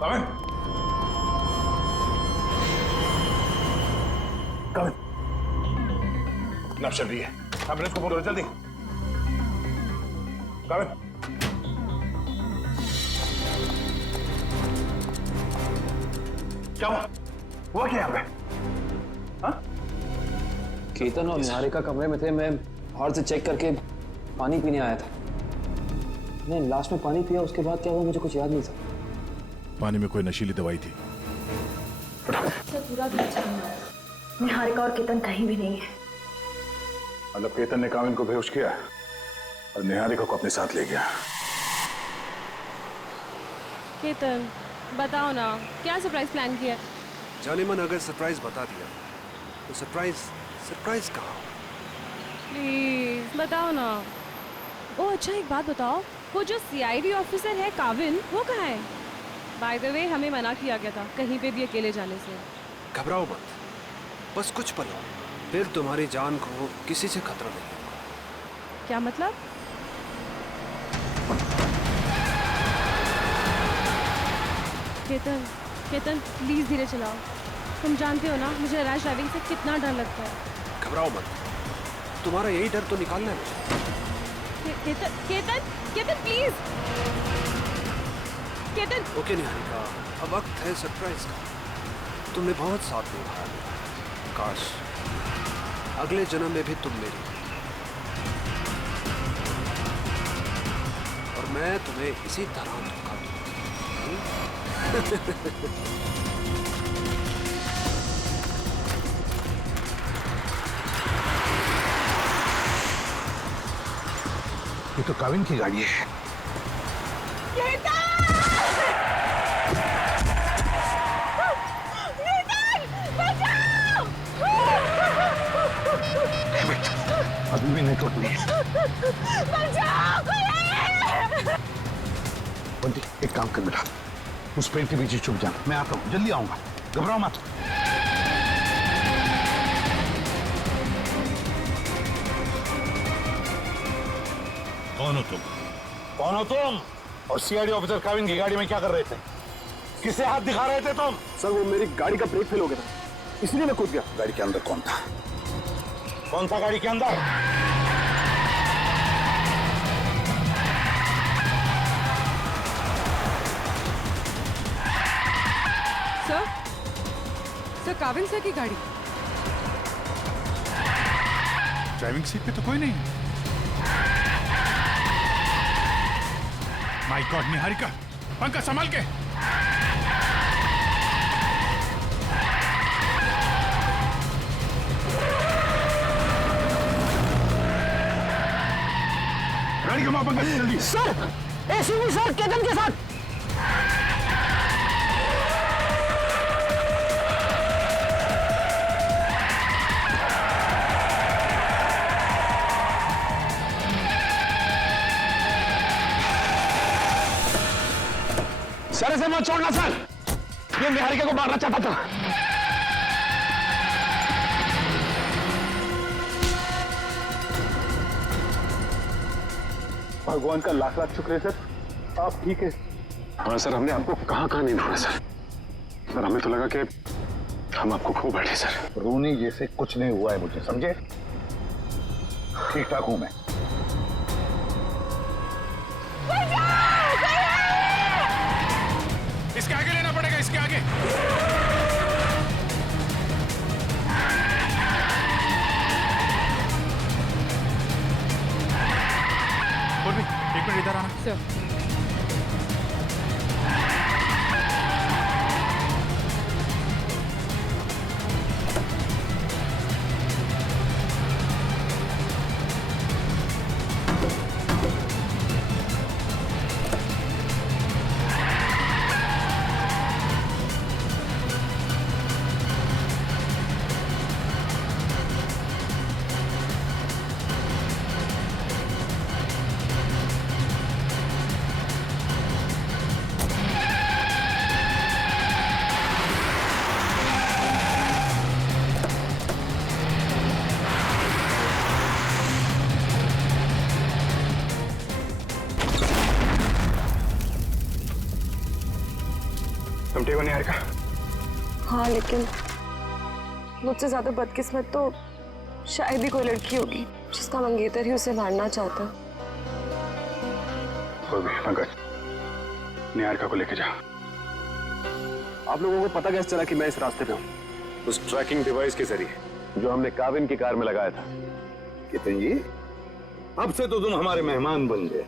कविन, कविन। नब चल रही है, एम्बुलेंस को फोन करो जल्दी। कविन, क्या हुआ क्या यहाँ पे? केतन और निहारिका कमरे में थे। मैं बाहर से चेक करके पानी पीने आया था। मैं लास्ट में पानी पिया, उसके बाद क्या हुआ मुझे कुछ याद नहीं था। पानी में कोई नशीली दवाई थी। पूरा निहारिका और केतन कहीं भी नहीं है। मतलब केतन ने काविन को बेहोश किया और निहारिका को अपने साथ ले गया। केतन बताओ ना, क्या सरप्राइज प्लान किया? जाने मन अगर सरप्राइज बता दिया तो सरप्राइज कहाँ? प्लीज बताओ ना। ओ अच्छा एक बात बताओ, वो जो सीआईडी ऑफिसर है काविन, वो कहाँ है? बाय द वे हमें मना किया गया था कहीं पे भी अकेले जाने से। घबराओ मत, बस कुछ पल हो, फिर तुम्हारी जान को किसी से खतरा नहीं होगा। क्या मतलब? केतन, केतन प्लीज धीरे चलाओ। तुम जानते हो ना मुझे रैश ड्राइविंग से कितना डर लगता है। घबराओ मत, तुम्हारा यही डर तो निकालना है। केतन, केतन, केतन प्लीज। केतन। ओके निहारिका, अब वक्त है सरप्राइज का। तुमने बहुत साथ निभाया, काश अगले जन्म में भी तुम मेरी और मैं तुम्हें इसी तरह धोखा दूंगा। ये तो काविन की गाड़ी है। अभी भी नहीं टूटनी है। बंटी एक काम कर बेटा, उस पेड़ के पीछे छुप जाना। मैं आता हूँ, जल्दी आऊंगा, घबराओ मत। कौन हो तुम? कौन हो तुम? और सीआईडी ऑफिसर काविन की गाड़ी में क्या कर रहे थे? किसे हाथ दिखा रहे थे तुम? सर वो मेरी गाड़ी का ब्रेक फेल हो गया था, इसलिए मैं कूद गया। गाड़ी के अंदर कौन था? कौन था गाड़ी के अंदर? सर काविन सर की गाड़ी। ड्राइविंग सीट पे तो कोई नहीं। माय गॉड निहारिका, पंखा संभाल के। गाड़ी का मापन कर जल्दी। सर एसीपी सर केतन के साथ। सर इसे मत छोड़ना सर, ये निहारिका को मारना चाहता था। भगवान का लाख लाख शुक्र है सर, आप ठीक है। हाँ सर, हमने आपको कहाँ कहाँ नहीं ढूंढा सर। सर हमें तो लगा कि हम आपको खो बैठे सर। रोनी जैसे कुछ नहीं हुआ है मुझे, समझे? ठीक ठाक हूं मैं। इसके आगे लेना पड़ेगा, इसके आगे। एक मिनट इधर आना। तुम ठीक हो निहारिका? हाँ, लेकिन मुझसे ज्यादा बदकिस्मत तो शायद ही कोई लड़की होगी जिसका मंगेतर ही उसे मारना चाहता। कोई भी पंकज, निहारिका को लेके जा। आप लोगों को पता कैसे चला कि मैं इस रास्ते पे हूँ? उस ट्रैकिंग डिवाइस के जरिए जो हमने काविन की कार में लगाया था। केतन जी, अब से तो तुम हमारे मेहमान बन गए।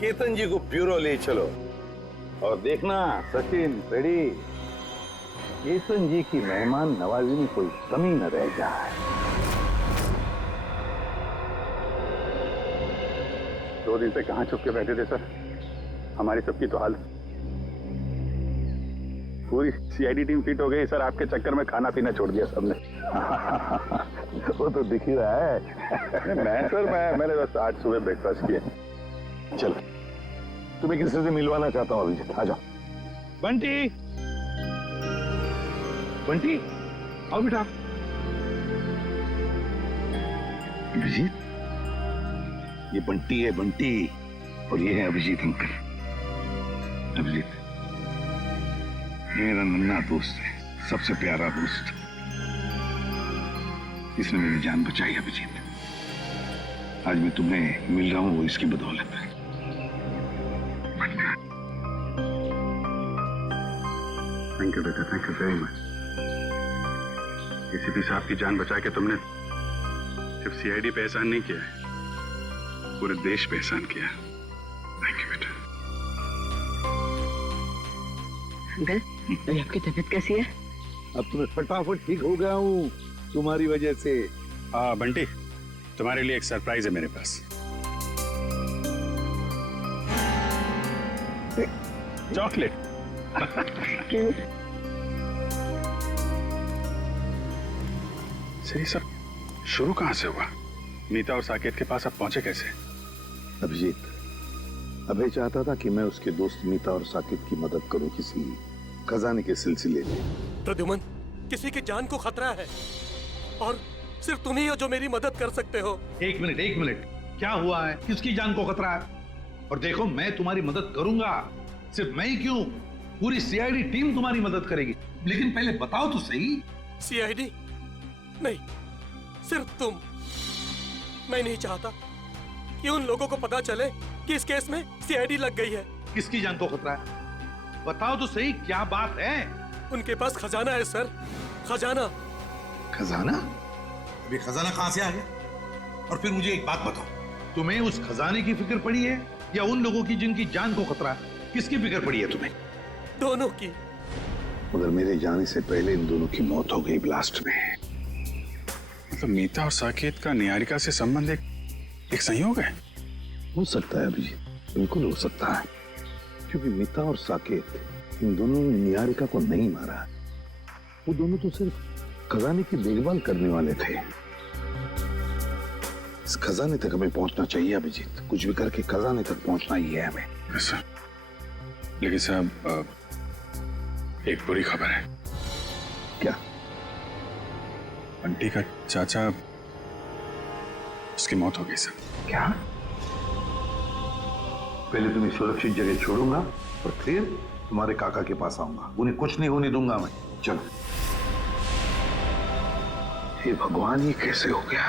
केतन जी को ब्यूरो ले चलो और देखना सचिन पेड़ी, केतन जी की मेहमान नवाजी में कोई कमी न रह जाए। 2 दिन से कहाँ छुप के बैठे थे सर? हमारी सबकी तो हाल, पूरी सीआईडी टीम फिट हो गई सर। आपके चक्कर में खाना पीना छोड़ दिया सबने। वो तो दिख ही रहा है। मैंने बस आज सुबह ब्रेकफास्ट किया। चलो, तुम्हें किसी से मिलवाना चाहता हूँ अभिजीत, आ जाओ। बंटी, बंटी आओ बेटा। अभिजीत, ये बंटी है, बंटी, और ये है अभिजीत अंकल। अभिजीत ये मेरा नन्हा दोस्त है, सबसे प्यारा दोस्त। इसने मेरी जान बचाई अभिजीत। आज मैं तुम्हें मिल रहा हूं वो इसकी बदौलत है। थैंक यू बेटा, thank you very much. ACP साहब की जान बचा के तुमने सिर्फ सीआईडी पे एहसान नहीं किया, पूरे देश पे एहसान किया। थैंक यू बेटा। अंकल, अभी आपकी तबीयत कैसी है? अब तो मैं फटाफट ठीक हो गया हूँ तुम्हारी वजह से। बंटी, तुम्हारे लिए एक सरप्राइज है मेरे पास। चॉकलेट। सही सर, शुरू कहां से हुआ? मीता और साकेत के पास आप पहुंचे कैसे? अभिजीत, अभय चाहता था कि मैं उसके दोस्त मीता और साकेत की मदद करूं किसी खजाने के सिलसिले में। प्रद्युमन, किसी की जान को खतरा है और सिर्फ तुम ही हो जो मेरी मदद कर सकते हो। एक मिनट, क्या हुआ है? किसकी जान को खतरा है? और देखो, मैं तुम्हारी मदद करूंगा। सिर्फ मैं ही क्यों, पूरी सीआईडी टीम तुम्हारी मदद करेगी। लेकिन पहले बताओ तो सही। सीआईडी नहीं, सिर्फ तुम। मैं नहीं चाहता कि उन लोगों को पता चले कि इस केस में सीआईडी लग गई है। किसकी जान को खतरा है? बताओ तो सही, क्या बात है? उनके पास खजाना है सर, खजाना। खजाना? अभी खजाना कहां से आ गया? और फिर मुझे एक बात बताओ, तुम्हें उस खजाने की फिक्र पड़ी है या उन लोगों की जिनकी जान को खतरा है? किसकी फिक्र पड़ी है तुम्हें? दोनों की। मगर मेरे जाने से पहले इन दोनों की मौत हो गई ब्लास्ट में। मतलब मीता और साकेत का निहारिका से संबंध एक एक संयोग है? हो सकता है अभिजीत, बिल्कुल हो सकता है, क्योंकि मीता और साकेत इन दोनों ने निहारिका को नहीं मारा। वो दोनों तो सिर्फ खजाने की देखभाल करने वाले थे। इस खजाने तक हमें पहुंचना चाहिए अभिजीत, कुछ भी करके खजाने तक पहुंचना ही है हमें। सर, लेकिन साहब एक बुरी खबर है। क्या? बंटी का चाचा, उसकी मौत हो गई सर। क्या? पहले तुम्हें सुरक्षित जगह छोड़ूंगा और फिर तुम्हारे काका के पास आऊंगा। उन्हें कुछ नहीं होने दूंगा मैं। चलो। हे भगवान, ये कैसे हो गया?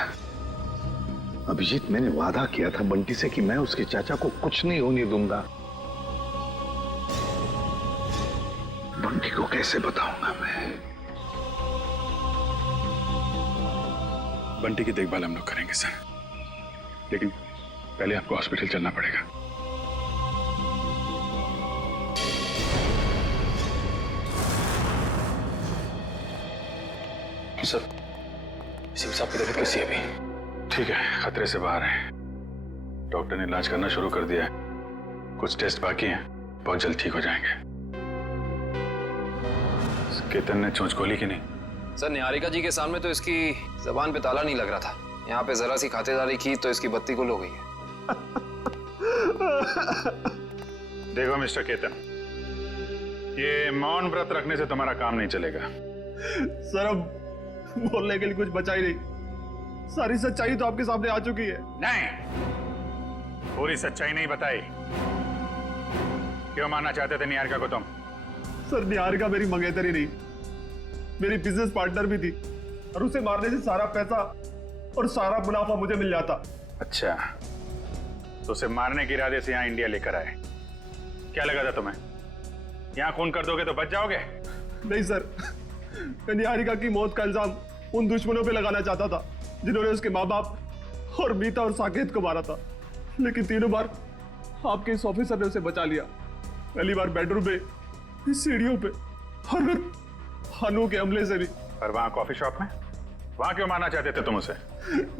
अभिजीत, मैंने वादा किया था बंटी से कि मैं उसके चाचा को कुछ नहीं होने दूंगा। बंटी को कैसे बताऊंगा मैं? बंटी की देखभाल हम लोग करेंगे सर, लेकिन पहले आपको हॉस्पिटल चलना पड़ेगा। सर, सिंह साहब की तबीयत कैसी है अभी? ठीक है, खतरे से बाहर है। डॉक्टर ने इलाज करना शुरू कर दिया है, कुछ टेस्ट बाकी हैं, बहुत जल्द ठीक हो जाएंगे। केतन ने चोंच खोली कि नहीं? सर, निहारिका जी के सामने तो इसकी जबान पे ताला नहीं लग रहा था। यहाँ पे जरा सी खातिरदारी की तो इसकी बत्ती गुल हो गई है। देखो मिस्टर केतन, ये मौन व्रत रखने से तुम्हारा काम नहीं चलेगा। सर, अब बोलने के लिए कुछ बचा ही नहीं। सारी सच्चाई तो आपके सामने आ चुकी है। नहीं, पूरी सच्चाई नहीं बताई। क्यों मारना चाहते थे निहारिका को तुम? सर, निहारिका मेरी मंगेतरी नहीं, मेरी बिजनेस पार्टनर भी थी, और उसे मारने से सारा पैसा और सारा मुनाफा मुझे मिल जाता। अच्छा, तो उसे मारने के इरादे से यहाँ इंडिया लेकर आए। क्या लगा था तुम्हें यहाँ खून कर दोगे तो बच जाओगे? नहीं सर, मैं निहारिका की मौत का इल्जाम उन दुश्मनों पे लगाना चाहता था जिन्होंने उसके माँ बाप और मीता और साकेत को मारा था, लेकिन तीनों बार आपके इस ऑफिसर ने उसे बचा लिया। पहली बार बेडरूम में, इस सीढ़ियों पे, और फिर हानू के हमले से भी। और वहाँ कॉफी शॉप में, वहाँ क्यों मारना चाहते थे तुम उसे?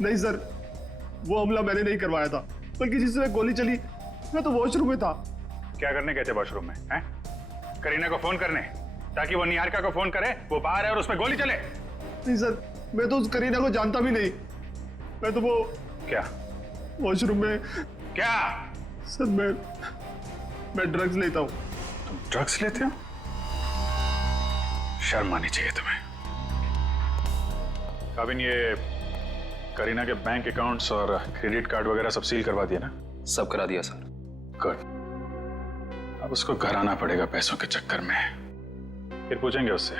नहीं सर, वो हमला मैंने नहीं करवाया था, बल्कि जिससे गोली चली मैं तो वॉशरूम में था। क्या करने गए थे वॉशरूम में? हैं? करीना को फोन करने, ताकि वो निहारिका को फोन करे वो बाहर है और उस पर गोली चले? नहीं सर, मैं तो उस करीना को जानता भी नहीं। मैं तो वो क्या वॉशरूम में क्या? सर, मैं ड्रग्स लेता हूँ। तुम ड्रग्स लेते हो? शर्म आनी चाहिए तुम्हें। काबिन, ये करीना के बैंक अकाउंट्स और क्रेडिट कार्ड वगैरह सब सील करवा दिया ना? सब करा दिया सर। गुड। अब उसको घर आना पड़ेगा पैसों के चक्कर में। फिर पूछेंगे उससे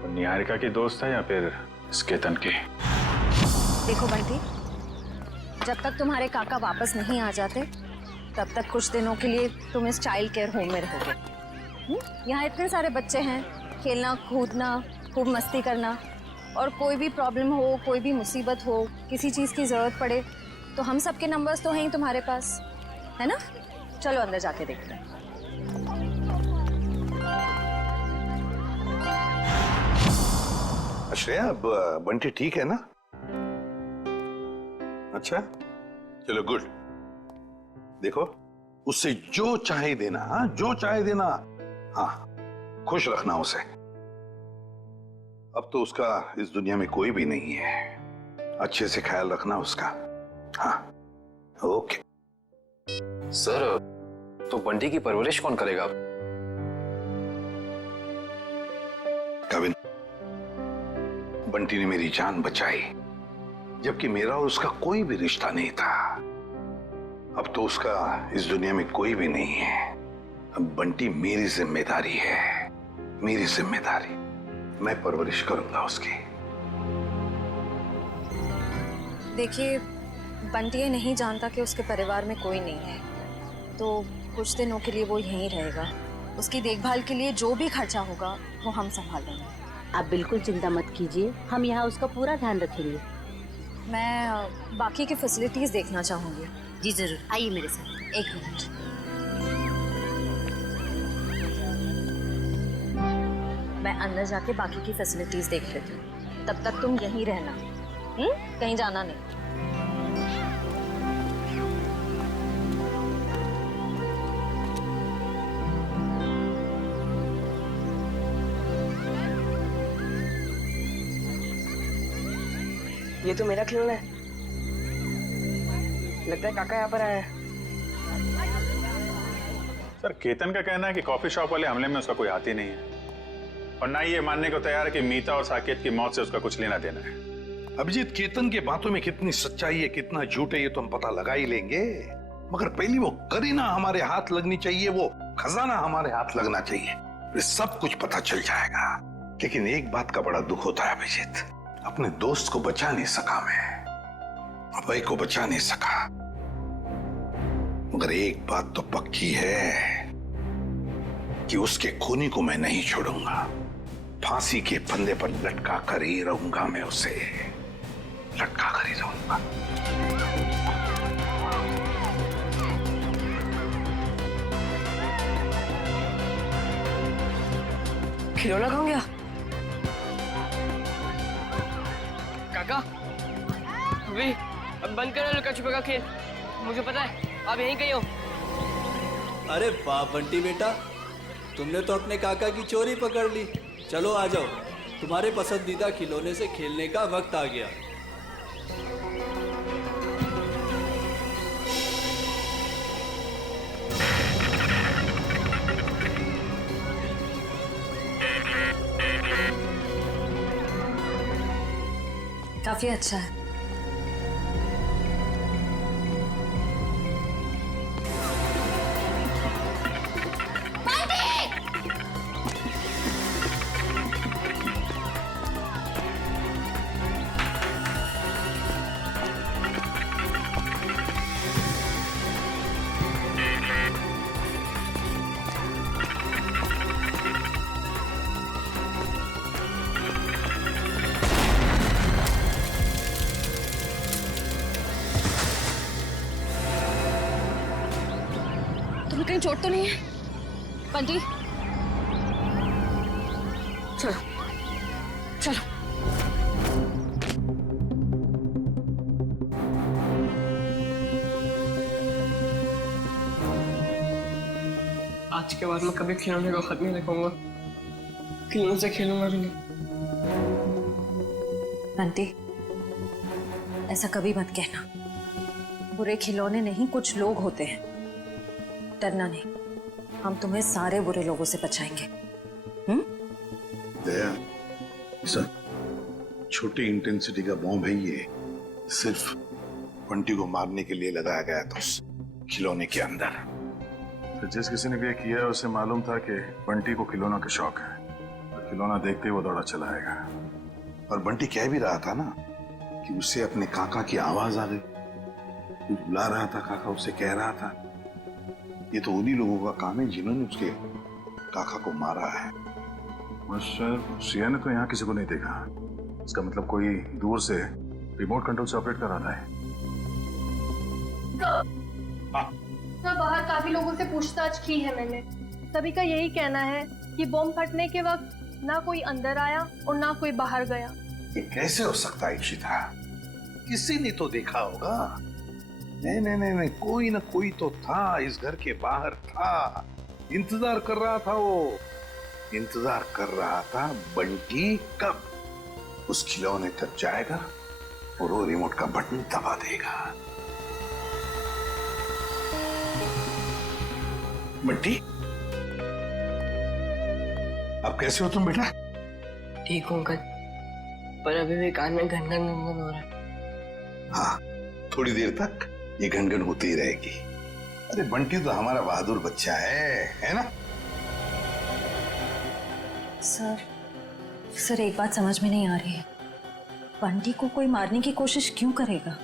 वो निहारिका की दोस्त है या फिर केतन की। देखो बंटी, जब तक तुम्हारे काका वापस नहीं आ जाते तब तक कुछ दिनों के लिए तुम इस चाइल्ड केयर होम में रहोगे। यहाँ इतने सारे बच्चे हैं, खेलना कूदना, खूब मस्ती करना, और कोई भी प्रॉब्लम हो, कोई भी मुसीबत हो, किसी चीज़ की ज़रूरत पड़े तो हम सबके नंबर्स तो हैं ही तुम्हारे पास, है ना? चलो अंदर जाके देखते हैं। श्रेया, अब बंटी ठीक है ना? अच्छा, चलो गुड। देखो, उससे जो चाहे देना, हाँ, जो चाहे देना। हाँ, खुश रखना उसे। अब तो उसका इस दुनिया में कोई भी नहीं है। अच्छे से ख्याल रखना उसका। हाँ, ओके। सर, तो बंटी की परवरिश कौन करेगा? कविन, बंटी ने मेरी जान बचाई, जबकि मेरा और उसका कोई भी रिश्ता नहीं था। अब तो उसका इस दुनिया में कोई भी नहीं है। अब बंटी मेरी जिम्मेदारी है, मेरी जिम्मेदारी। मैं परवरिश करूंगा उसकी। देखिए, बंटी ये नहीं जानता कि उसके परिवार में कोई नहीं है, तो कुछ दिनों के लिए वो यहीं रहेगा। उसकी देखभाल के लिए जो भी खर्चा होगा वो हम संभाल लेंगे। आप बिल्कुल चिंता मत कीजिए, हम यहाँ उसका पूरा ध्यान रखेंगे। मैं बाकी की फैसिलिटीज देखना चाहूंगी। जी जरूर, आइए मेरे साथ। एक मिनट। मैं अंदर जाके बाकी की फैसिलिटीज देख लेती हूँ, तब तक तुम यहीं रहना। कहीं जाना नहीं। ये तो मेरा खिलौना है। लगता है काका यहाँ पर आया है। सर केतन का कहना है कि कॉफी शॉप वाले हमले में उसका कोई हाथ ही नहीं है और ना ही ये मानने को तैयार है कि मीता और साकेत की मौत से उसका कुछ लेना देना है। अभिजीत, केतन की बातों में कितनी सच्चाई है कितना झूठ है ये तो हम पता लगा ही लेंगे, मगर पहली वो करीना हमारे हाथ लगनी चाहिए, वो खजाना हमारे हाथ लगना चाहिए, फिर सब कुछ पता चल जाएगा। लेकिन एक बात का बड़ा दुख होता है अभिजीत, अपने दोस्त को बचा नहीं सका मैं, अभय को बचा नहीं सका, मगर एक बात तो पक्की है कि उसके खूनी को मैं नहीं छोड़ूंगा। फांसी के फंदे पर लटका कर ही रहूंगा, मैं उसे लटका कर ही रहूंगा। खिलौना कहाँ गया? काका अभी अब बंद करो लुका छुपा का खेल, मुझे पता है आप यहीं कहीं हो। अरे वाह बंटी बेटा, तुमने तो अपने काका की चोरी पकड़ ली। चलो आ जाओ, तुम्हारे पसंदीदा खिलौने से खेलने का वक्त आ गया। काफी अच्छा है। कहीं चोट तो नहीं है? बंटी चलो चलो। आज के बाद मैं कभी खिलौने को हाथ नहीं लगाऊंगा, खिलौने से खेलूंगा भी नहीं। बंटी ऐसा कभी मत कहना, बुरे खिलौने नहीं कुछ लोग होते हैं, डरना नहीं, हम तुम्हें सारे बुरे लोगों से बचाएंगे। दया, सर छोटी इंटेंसिटी का बॉम्ब है ये, सिर्फ बंटी को मारने के लिए लगाया गया था उस खिलौने के अंदर। तो जिस किसी ने भी किया है उसे मालूम था कि बंटी को खिलौना का शौक है, तो खिलौना देखते ही वो दौड़ा चला आएगा। और बंटी कह भी रहा था ना कि उसे अपने काका की आवाज आ गई, कुछ बुला रहा था काका, उसे कह रहा था। ये तो उन्हीं लोगों का काम है जिन्होंने उसके काका को मारा है। सर सिया ने तो यहाँ किसी को नहीं देखा, इसका मतलब कोई दूर से रिमोट कंट्रोल से ऑपरेट कर रहा था। सर बाहर काफी लोगों से पूछताछ की है मैंने, सभी का यही कहना है कि बम फटने के वक्त ना कोई अंदर आया और ना कोई बाहर गया। ये कैसे हो सकता है इशिता? किसी ने तो देखा होगा। नहीं नहीं नहीं नहीं, कोई ना कोई तो था, इस घर के बाहर था, इंतजार कर रहा था, वो इंतजार कर रहा था बंटी कब उस खिलौने तक जाएगा और वो रिमोट का बटन दबा देगा। बंटी अब कैसे हो तुम बेटा? ठीक हूँ अंकल, पर अभी भी कान में घन घन हो रहा है। हाँ, थोड़ी देर तक ये घनघन होती ही रहेगी। अरे बंटी तो हमारा बहादुर बच्चा है ना? सर एक बात समझ में नहीं आ रही है, बंटी को कोई मारने की कोशिश क्यों करेगा?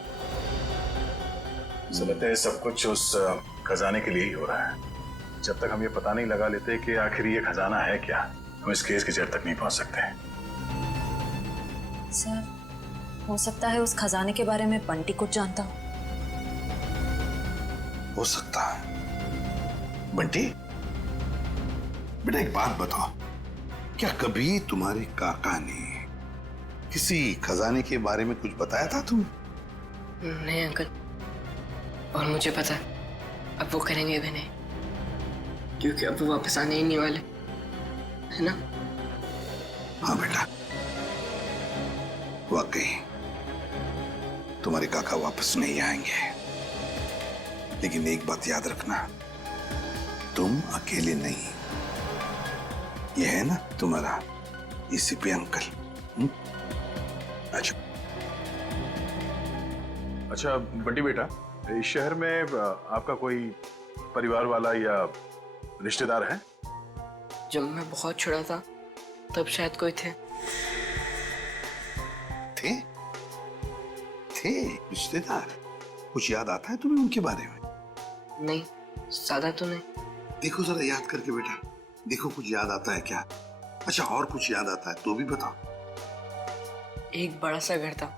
मुझे लगता है सब कुछ उस खजाने के लिए ही हो रहा है। जब तक हम ये पता नहीं लगा लेते कि आखिर ये खजाना है क्या, हम इस केस की जड़ तक नहीं पहुंच सकते। सर हो सकता है उस खजाने के बारे में बंटी कुछ जानता हो सकता है। बंटी बेटा एक बात बताओ, क्या कभी तुम्हारे काका ने किसी खजाने के बारे में कुछ बताया था तुम? नहीं अंकल, और मुझे पता अब वो करेंगे भी नहीं, क्योंकि अब वो वापस आने ही नहीं वाले, है ना? हाँ बेटा, वाकई तुम्हारे काका वापस नहीं आएंगे, लेकिन एक बात याद रखना, तुम अकेले नहीं। ये है ना तुम्हारा एसीपी अंकल। अच्छा अच्छा बंटी बेटा, इस शहर में आपका कोई परिवार वाला या रिश्तेदार है? जब मैं बहुत छोटा था तब शायद कोई थे। थे रिश्तेदार? कुछ याद आता है तुम्हें उनके बारे में? नहीं, ज्यादा तो नहीं। देखो जरा याद करके बेटा, देखो कुछ याद आता है क्या? अच्छा और कुछ याद आता है तो भी बताओ। एक बड़ा सा घर था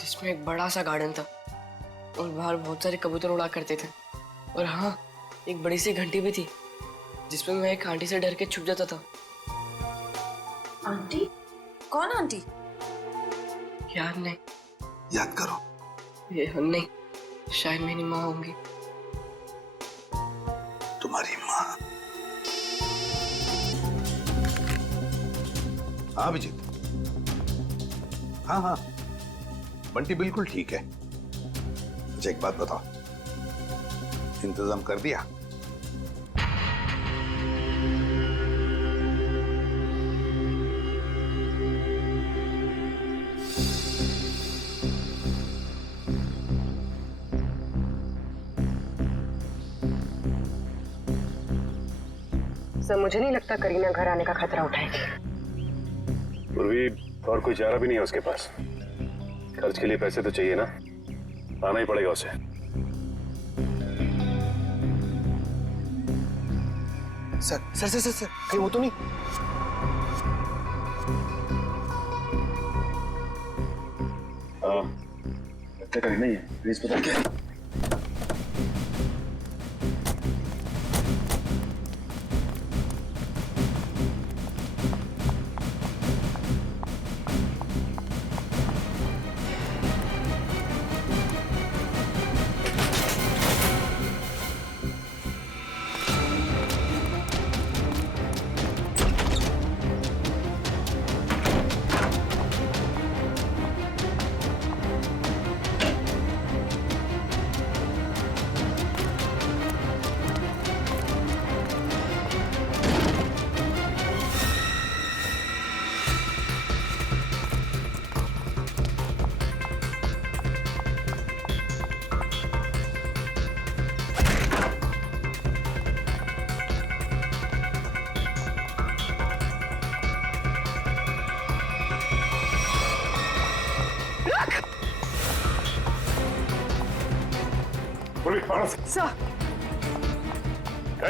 जिसमें एक बड़ा सा गार्डन था और बाहर बहुत सारे कबूतर उड़ा करते थे। और हाँ, एक बड़ी सी घंटी भी थी जिसमें मैं एक आंटी से डर के छुप जाता था। आंटी? कौन आंटी? याद नहीं। याद करो। ये नहीं, शायद मेरी माँ होंगी। तुम्हारी माँ? हाँ अभिजीत, हाँ बंटी बिल्कुल ठीक है। अच्छा एक बात बताओ, इंतजाम कर दिया? सर मुझे नहीं लगता करीना घर आने का खतरा उठाएगी। पूर्वी और कोई चारा भी नहीं है उसके पास। खर्च के लिए पैसे तो चाहिए ना, आना ही पड़ेगा उसे। सर कहीं वो तो नहीं? लगता कहीं नहीं है, प्लीज पता क्या?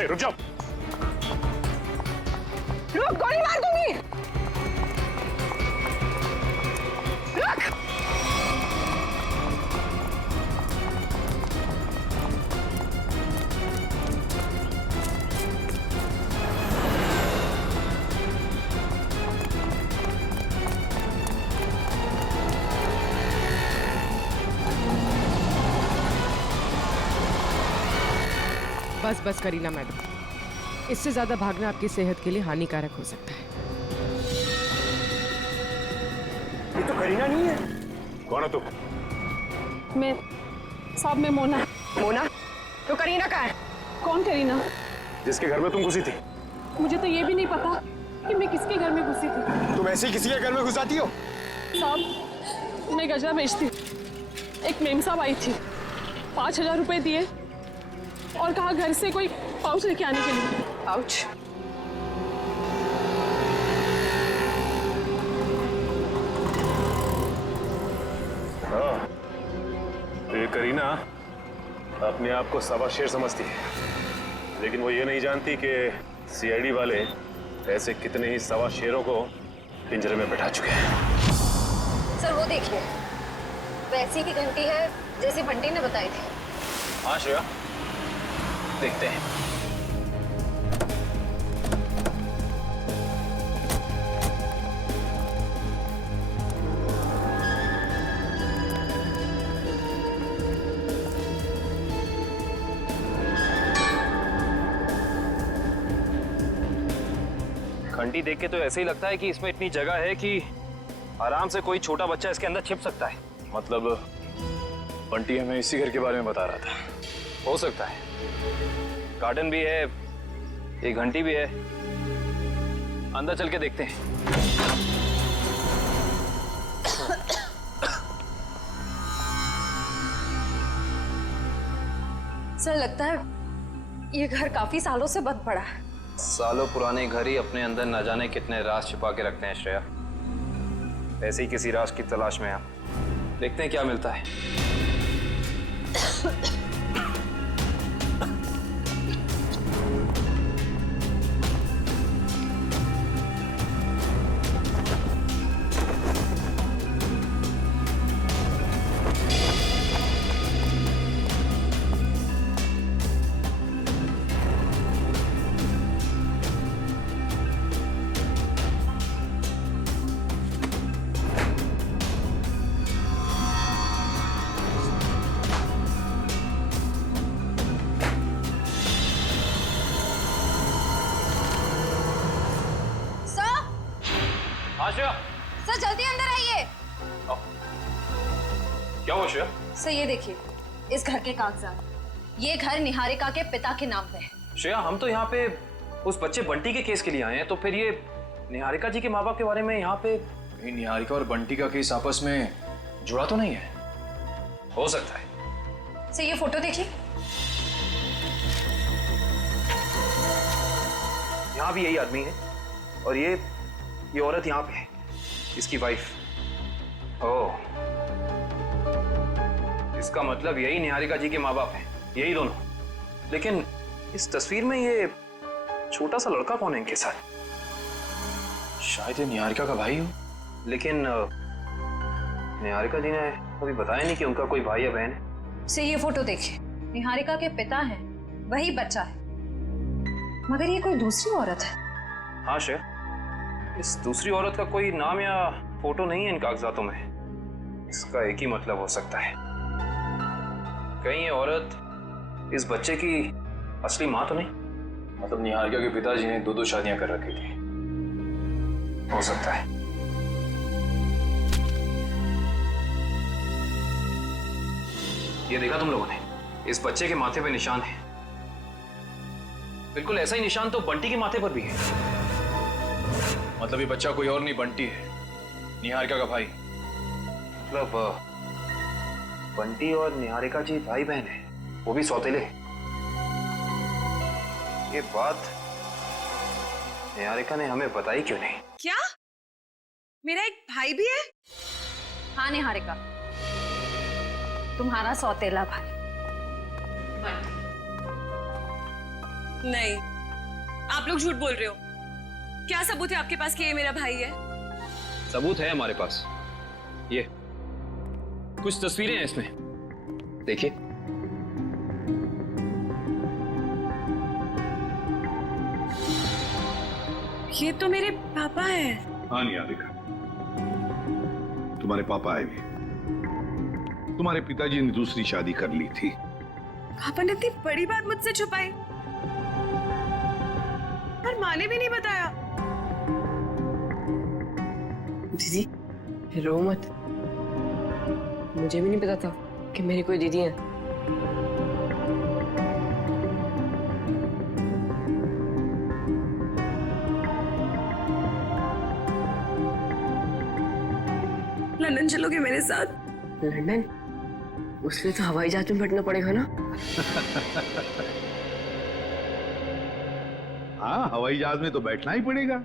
रुक जाओ। रुक, गोली मार दूंगी। रुक। बस करीना मैडम, इससे ज्यादा भागना आपकी सेहत के लिए हानिकारक हो सकता है। ये तो करीना नहीं है। कौन है तू? मैं मोना। मोना? तो करीना कहाँ है? कौन करीना? जिसके घर में तुम घुसी थी। मुझे तो ये भी नहीं पता कि मैं किसके घर में घुसी थी। तुम ऐसे ही किसी के घर में घुसाती हो? साहब, मैं गजरा बेचती। एक मेम साहब आई थी, 5,000 रुपए दिए और कहा घर से कोई पाउच लेके आने के लिए। पाउच? हाँ, तो ये करीना अपने आप को सवा शेर समझती है, लेकिन वो ये नहीं जानती कि सीआईडी वाले ऐसे कितने ही सवा शेरों को पिंजरे में बैठा चुके हैं। सर वो देखिए, वैसी की घंटी है जैसी बंटी ने बताई थी। हाँ श्रेया, देखते हैं। घंटी देख के तो ऐसे ही लगता है कि इसमें इतनी जगह है कि आराम से कोई छोटा बच्चा इसके अंदर छिप सकता है। मतलब बंटी हमें इसी घर के बारे में बता रहा था। हो सकता है, गार्डन भी है, एक घंटी भी है। अंदर चल के देखते हैं। सर लगता है ये घर काफी सालों से बंद पड़ा है। सालों पुराने घर ही अपने अंदर न जाने कितने राज छिपा के रखते हैं श्रेया। ऐसे ही किसी राज की तलाश में हम देखते हैं क्या मिलता है। सर जल्दी अंदर आइए। क्या हुआ श्रेया? सर ये देखिए, इस घर के कागजात। ये घर निहारिका के पिता के नाम पे है। श्रेया, हम तो यहाँ पे उस बच्चे बंटी के केस के लिए आए हैं, तो फिर ये निहारिका जी के माँ बाप के बारे में यहाँ पे निहारिका और बंटी का केस आपस में जुड़ा तो नहीं है? हो सकता है। सर ये फोटो देखिए। यहाँ भी यही आदमी है और ये औरत यहाँ पे है, इसकी वाइफ। ओह, इसका मतलब यही निहारिका जी के माँ बाप हैं, यही दोनों। लेकिन इस तस्वीर में ये छोटा सा लड़का कौन है इनके साथ? शायद ये निहारिका का भाई हो। लेकिन निहारिका जी ने कभी बताया नहीं कि उनका कोई भाई या बहन है। सर ये फोटो देखिए, निहारिका के पिता हैं, वही बच्चा है, मगर ये कोई दूसरी औरत है। हाँ श्रेया, इस दूसरी औरत का कोई नाम या फोटो नहीं है इन कागजातों में। इसका एक ही मतलब हो सकता है, कहीं ये औरत इस बच्चे की असली माँ तो नहीं? मतलब निहारिका के पिताजी ने 2-2 शादियां कर रखी थी। हो सकता है। ये देखा तुम लोगों ने, इस बच्चे के माथे पे निशान है। बिल्कुल ऐसा ही निशान तो बंटी के माथे पर भी है। मतलब ये बच्चा कोई और नहीं, बंटी है, निहारिका का भाई। मतलब बंटी और निहारिका जी भाई बहन है, वो भी सौतेले। ये बात निहारिका ने हमें बताई क्यों नहीं? क्या मेरा एक भाई भी है? हाँ निहारिका, तुम्हारा सौतेला भाई। नहीं, आप लोग झूठ बोल रहे हो। क्या सबूत है आपके पास कि ये मेरा भाई है? सबूत है हमारे पास। ये कुछ तस्वीरें हैं इसमें, देखिए। ये तो मेरे पापा हैं। हाँ निहारिका, तुम्हारे पापा आए भी। तुम्हारे पिताजी ने दूसरी शादी कर ली थी। पापा ने इतनी बड़ी बात मुझसे छुपाई और माँ ने भी नहीं बताया। दीदी रो मत, मुझे भी नहीं पता था कि मेरी कोई दीदी है। लंदन चलोगे मेरे साथ? लंदन? उसके लिए तो हवाई जहाज में बैठना पड़ेगा ना? हाँ, हवाई जहाज में तो बैठना ही पड़ेगा,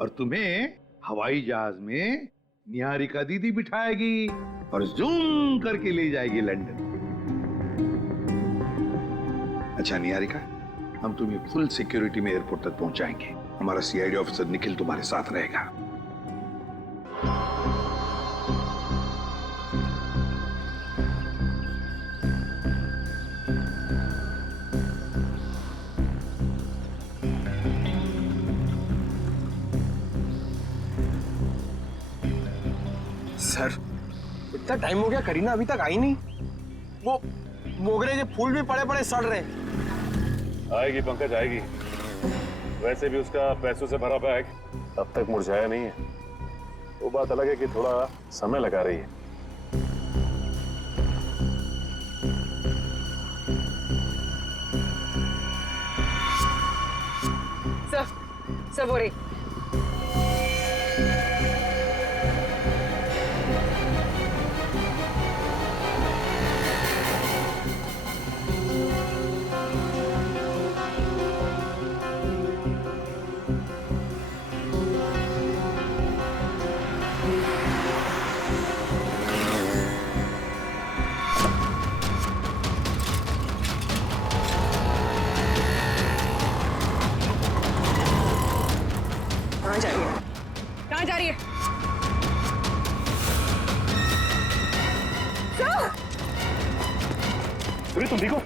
और तुम्हें हवाई जहाज में निहारिका दीदी बिठाएगी और जूम करके ले जाएगी लंदन। अच्छा निहारिका, हम तुम्हें फुल सिक्योरिटी में एयरपोर्ट तक पहुंचाएंगे। हमारा सीआईडी ऑफिसर निखिल तुम्हारे साथ रहेगा। सर इतना टाइम हो गया, करीना अभी तक आई नहीं। वो मोगरे के फूल भी पड़े पड़े सड़ रहे। आएगी पंकज, आएगी। वैसे भी उसका पैसों से भरा बैग अब तक मुरझाया नहीं है। वो बात अलग है कि थोड़ा समय लगा रही है। डिस्टर्ब हो रही। कहाँ जा रही है? कहाँ जा रही है? अरे तुम देखो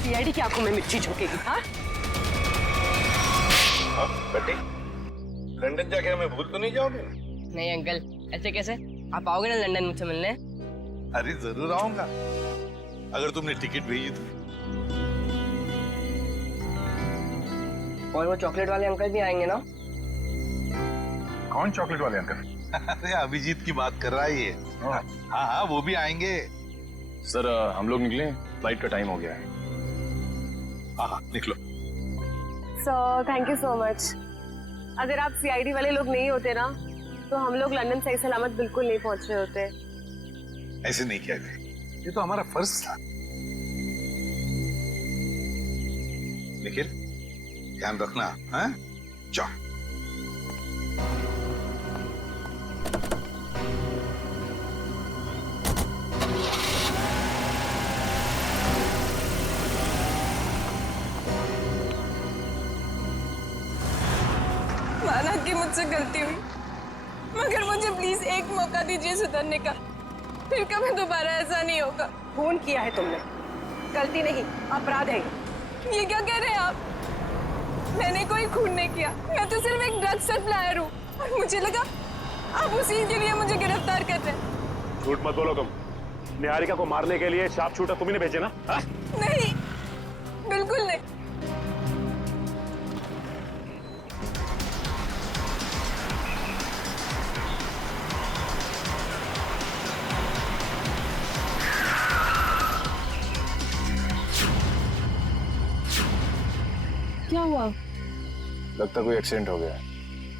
सीआईडी की आंखों में मिर्ची झोंकेगी। हाँ बेटी, लंदन जाके हमें भूल तो नहीं जाओगे? नहीं अंकल, ऐसे कैसे? आप आओगे ना लंदन मुझसे मिलने? अरे जरूर आऊंगा, अगर तुमने टिकट भेजी तो। और वो चॉकलेट वाले अंकल भी आएंगे ना? कौन चॉकलेट वाले अंकल? अरे अभिजीत की बात कर रहा है ये। हाँ हाँ, वो भी आएंगे। सर हम लोग निकले, फ्लाइट का टाइम हो गया है। हाँ निकलो। Sir thank you so much. अगर आप सीआईडी वाले लोग नहीं होते ना, तो हम लोग लंदन सही सलामत बिल्कुल नहीं पहुंच रहे होते। ऐसे नहीं किया गया, ये तो हमारा फर्ज था। निखिल, ध्यान रखना। हाँ जाओ। माना कि मुझसे गलती हुई, मगर मुझे प्लीज एक मौका दीजिए सुधरने का। फिर कभी दोबारा ऐसा नहीं होगा। खून किया है तुमने, गलती नहीं अपराध है। ये क्या कह रहे हैं आप? मैंने कोई खून नहीं किया, मैं तो सिर्फ एक ड्रग सप्लायर हूँ। और मुझे लगा आप उसी के लिए मुझे गिरफ्तार कर रहे हैं। झूठ मत बोलो तुम। निहारिका को मारने के लिए शार्प शूटर तुम्ही ने भेजे ना? हा? नहीं, बिल्कुल नहीं। क्या हुआ? लगता कोई एक्सीडेंट हो गया है।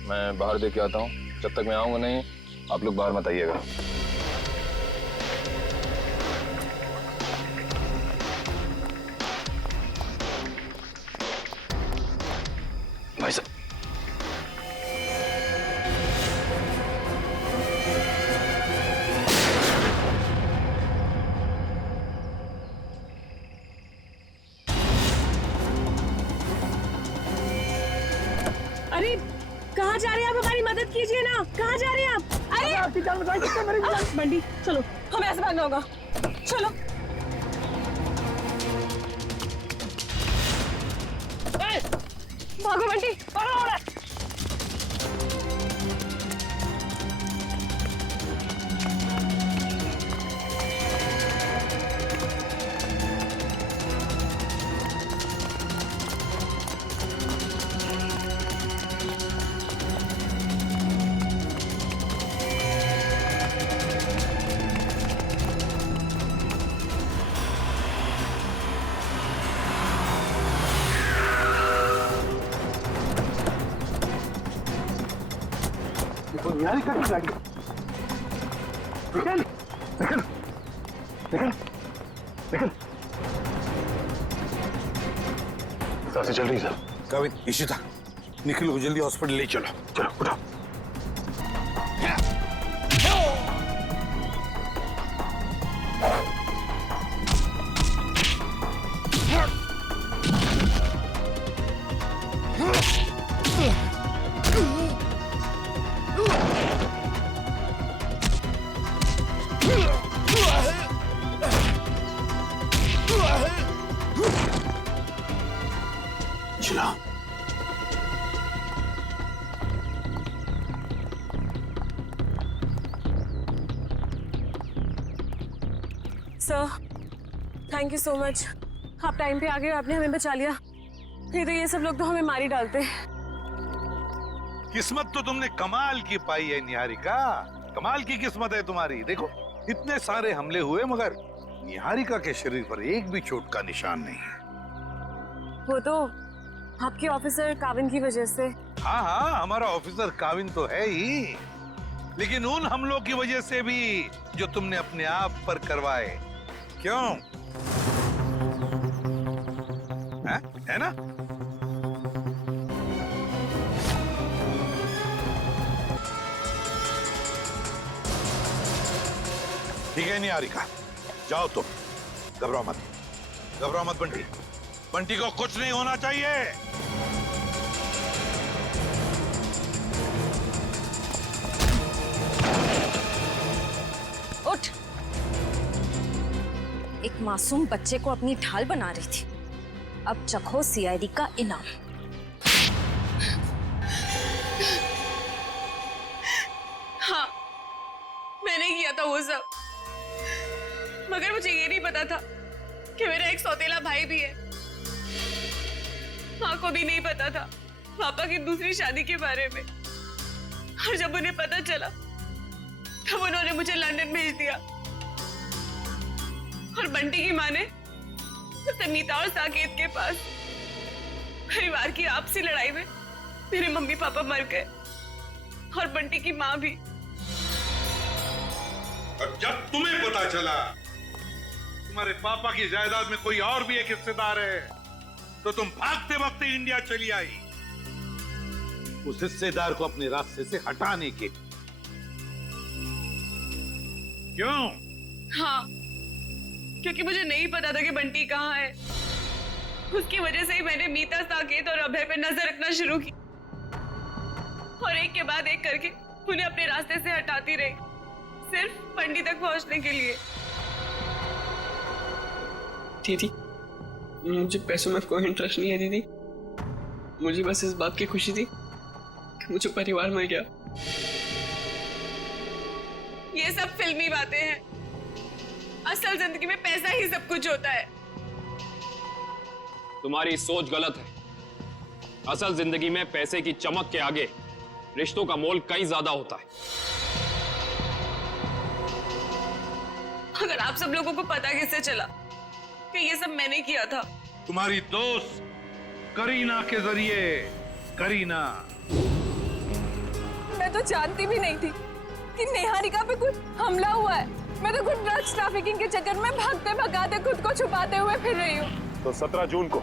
मैं बाहर देख के आता हूँ। जब तक मैं आऊंगा नहीं, आप लोग बाहर मत आइएगा। भाई साहब, अरे कहाँ जा रहे हैं आप? हमारी मदद कीजिए ना। कहाँ जा रहे हैं आप? अरे आपकी जान बचाइए मेरी जान। बंटी चलो, हमें ऐसे भागना होगा। चलो। भागो बंटी, भागो। निहारिका की गाड़ी। निकल निकल निकल निकल। सांसें चल रही सर। काविन, इशिता, निखिल को जल्दी हॉस्पिटल ले चलो। चलो उठो। चलो। Sir thank you so much. आप टाइम पे आ गए, आपने हमें बचा लिया। नहीं तो ये सब लोग तो हमें मार ही डालते। किस्मत तो तुमने कमाल की पाई है निहारिका, कमाल की किस्मत है तुम्हारी। देखो इतने सारे हमले हुए मगर निहारिका के शरीर पर एक भी चोट का निशान नहीं है। वो तो आपके ऑफिसर काविन की वजह से। हाँ हाँ, हमारा ऑफिसर काविन तो है ही, लेकिन उन हमलों की वजह से भी जो तुमने अपने आप पर करवाए। क्यों? है ना? ठीक है निहारिका, जाओ तुम, घबराओ मत बंटी। बंटी को कुछ नहीं होना चाहिए। उठ। एक मासूम बच्चे को अपनी ढाल बना रही थी, अब चखो सीआईडी का इनाम। हाँ, मैंने किया था वो सब, मगर मुझे ये नहीं पता था कि मेरा एक सौतेला भाई भी है। माँ को भी नहीं पता था पापा की दूसरी शादी के बारे में, और जब उन्हें पता चला तब उन्होंने मुझे लंदन भेज दिया। और बंटी की माँ ने उसे मीता और साकेत के पास। परिवार की आपसी लड़ाई में मेरे मम्मी पापा मर गए और बंटी की माँ भी। और जब तुम्हें पता चला तुम्हारे पापा की जायदाद में कोई और भी एक हिस्सेदार है, तो तुम भागते भागते इंडिया चली आई उस हिस्सेदार को अपने रास्ते से हटाने के। क्यों? हाँ, क्योंकि मुझे नहीं पता था कि बंटी कहाँ है। उसकी वजह से ही मैंने मीता, साकेत और अभय पे नजर रखना शुरू की, और एक के बाद एक करके उन्हें अपने रास्ते से हटाती रही, सिर्फ बंटी तक पहुंचने के लिए। दीदी, मुझे पैसों में कोई इंटरेस्ट नहीं है दीदी। मुझे बस इस बात की खुशी थी कि मुझे परिवार मिल गया। ये सब फिल्मी बातें हैं, असल जिंदगी में पैसा ही सब कुछ होता है। तुम्हारी सोच गलत है। असल जिंदगी में पैसे की चमक के आगे रिश्तों का मोल कहीं ज्यादा होता है। अगर आप सब लोगों को पता कैसे चला कि ये सब मैंने किया था? तुम्हारी दोस्त करीना के जरिए। करीना, मैं तो जानती भी नहीं थी कि निहारिका पे कुछ हमला हुआ है। मैं तो खुद ड्रग्स ट्रैफिकिंग के चक्कर में भागते भगाते खुद को छुपाते हुए फिर रही हूँ। तो 17 जून को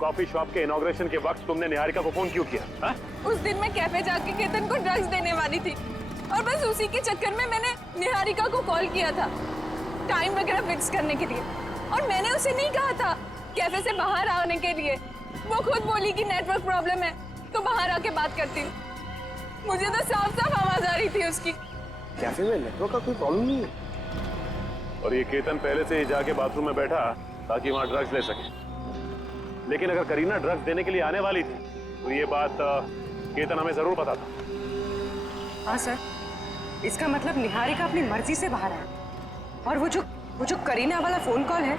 कॉफी शॉप के इनॉग्रेशन के वक्त तुमने निहारिका को फोन क्यों किया? हा? उस दिन मैं कैफे जाके केतन को ड्रग्स देने वाली थी, और बस उसी के चक्कर में मैंने निहारिका को कॉल किया था टाइम वगैरह फिक्स करने के लिए। और मैंने उसे नहीं कहा था कैफे से बाहर आने के लिए। वो खुद बोली कि नेटवर्क प्रॉब्लम है तो बाहर आके बात करती हूँ। मुझे तो साफ साफ आवाज आ रही थी उसकी। कैफे में नेटवर्क का कोई प्रॉब्लम नहीं है। और ये केतन पहले से ही जाके बाथरूम में बैठा ताकि वहां ड्रग्स ले सके। लेकिन अगर करीना ड्रग्स देने के लिए आने वाली थी तो ये बात केतन हमें जरूर पता था। हाँ सर, इसका मतलब निहारिका अपनी मर्जी से बाहर आया, और वो जो करीना वाला फोन कॉल है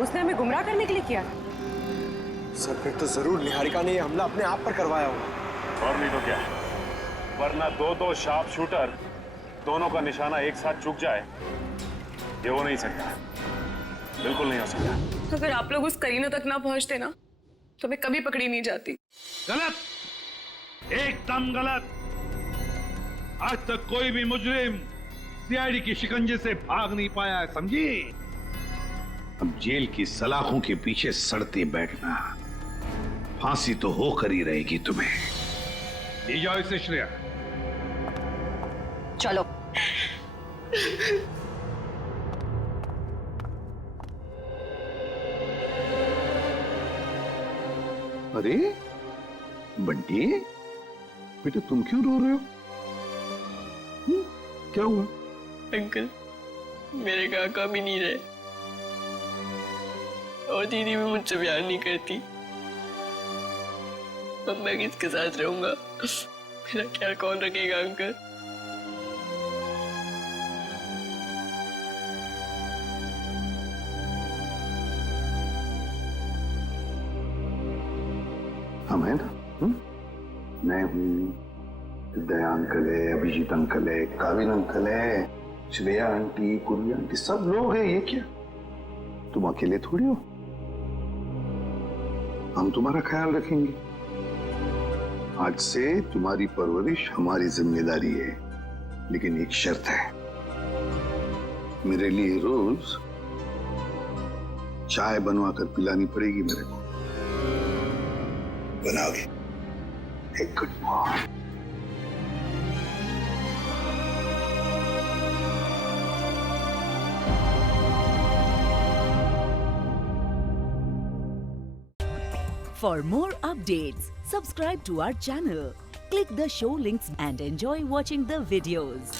उसने हमें गुमराह करने के लिए किया था। सर फिर तो जरूर निहारिका ने ये हमला अपने आप पर करवाया होगा। और नहीं तो क्या, वरना दो शार्प शूटर दोनों का निशाना एक साथ चूक जाए, ये हो नहीं सकता, बिल्कुल नहीं हो सकता। अगर आप लोग उस करीना तक ना पहुंचते ना तो मैं कभी पकड़ी नहीं जाती। गलत, एकदम गलत। आज तक कोई भी मुजरिम सीआईडी की शिकंजे से भाग नहीं पाया है, समझी? अब जेल की सलाखों के पीछे सड़ते बैठना, फांसी तो होकर ही रहेगी तुम्हें। ले जाओ इसे श्रेया। चलो। अरे बंटी, बेटा तुम क्यों रो रहे हो? क्या हुआ? अंकल, मेरे काका भी नहीं रहे और दीदी भी मुझसे प्यार नहीं करती। अब मैं किसके साथ रहूंगा? मेरा ख्याल कौन रखेगा अंकल? हम है ना, मैं हूँ, दया अंकल है, अभिजीत अंकल है, काविन अंकल है, श्रेया आंटी, कुरिया आंटी, सब लोग हैं। ये क्या तुम अकेले थोड़ी हो, हम तुम्हारा ख्याल रखेंगे। आज से तुम्हारी परवरिश हमारी जिम्मेदारी है, लेकिन एक शर्त है, मेरे लिए रोज चाय बनवा कर पिलानी पड़ेगी मेरे को। बनाओगे? एक good morning. For more updates, subscribe to our channel, click the show links and enjoy watching the videos.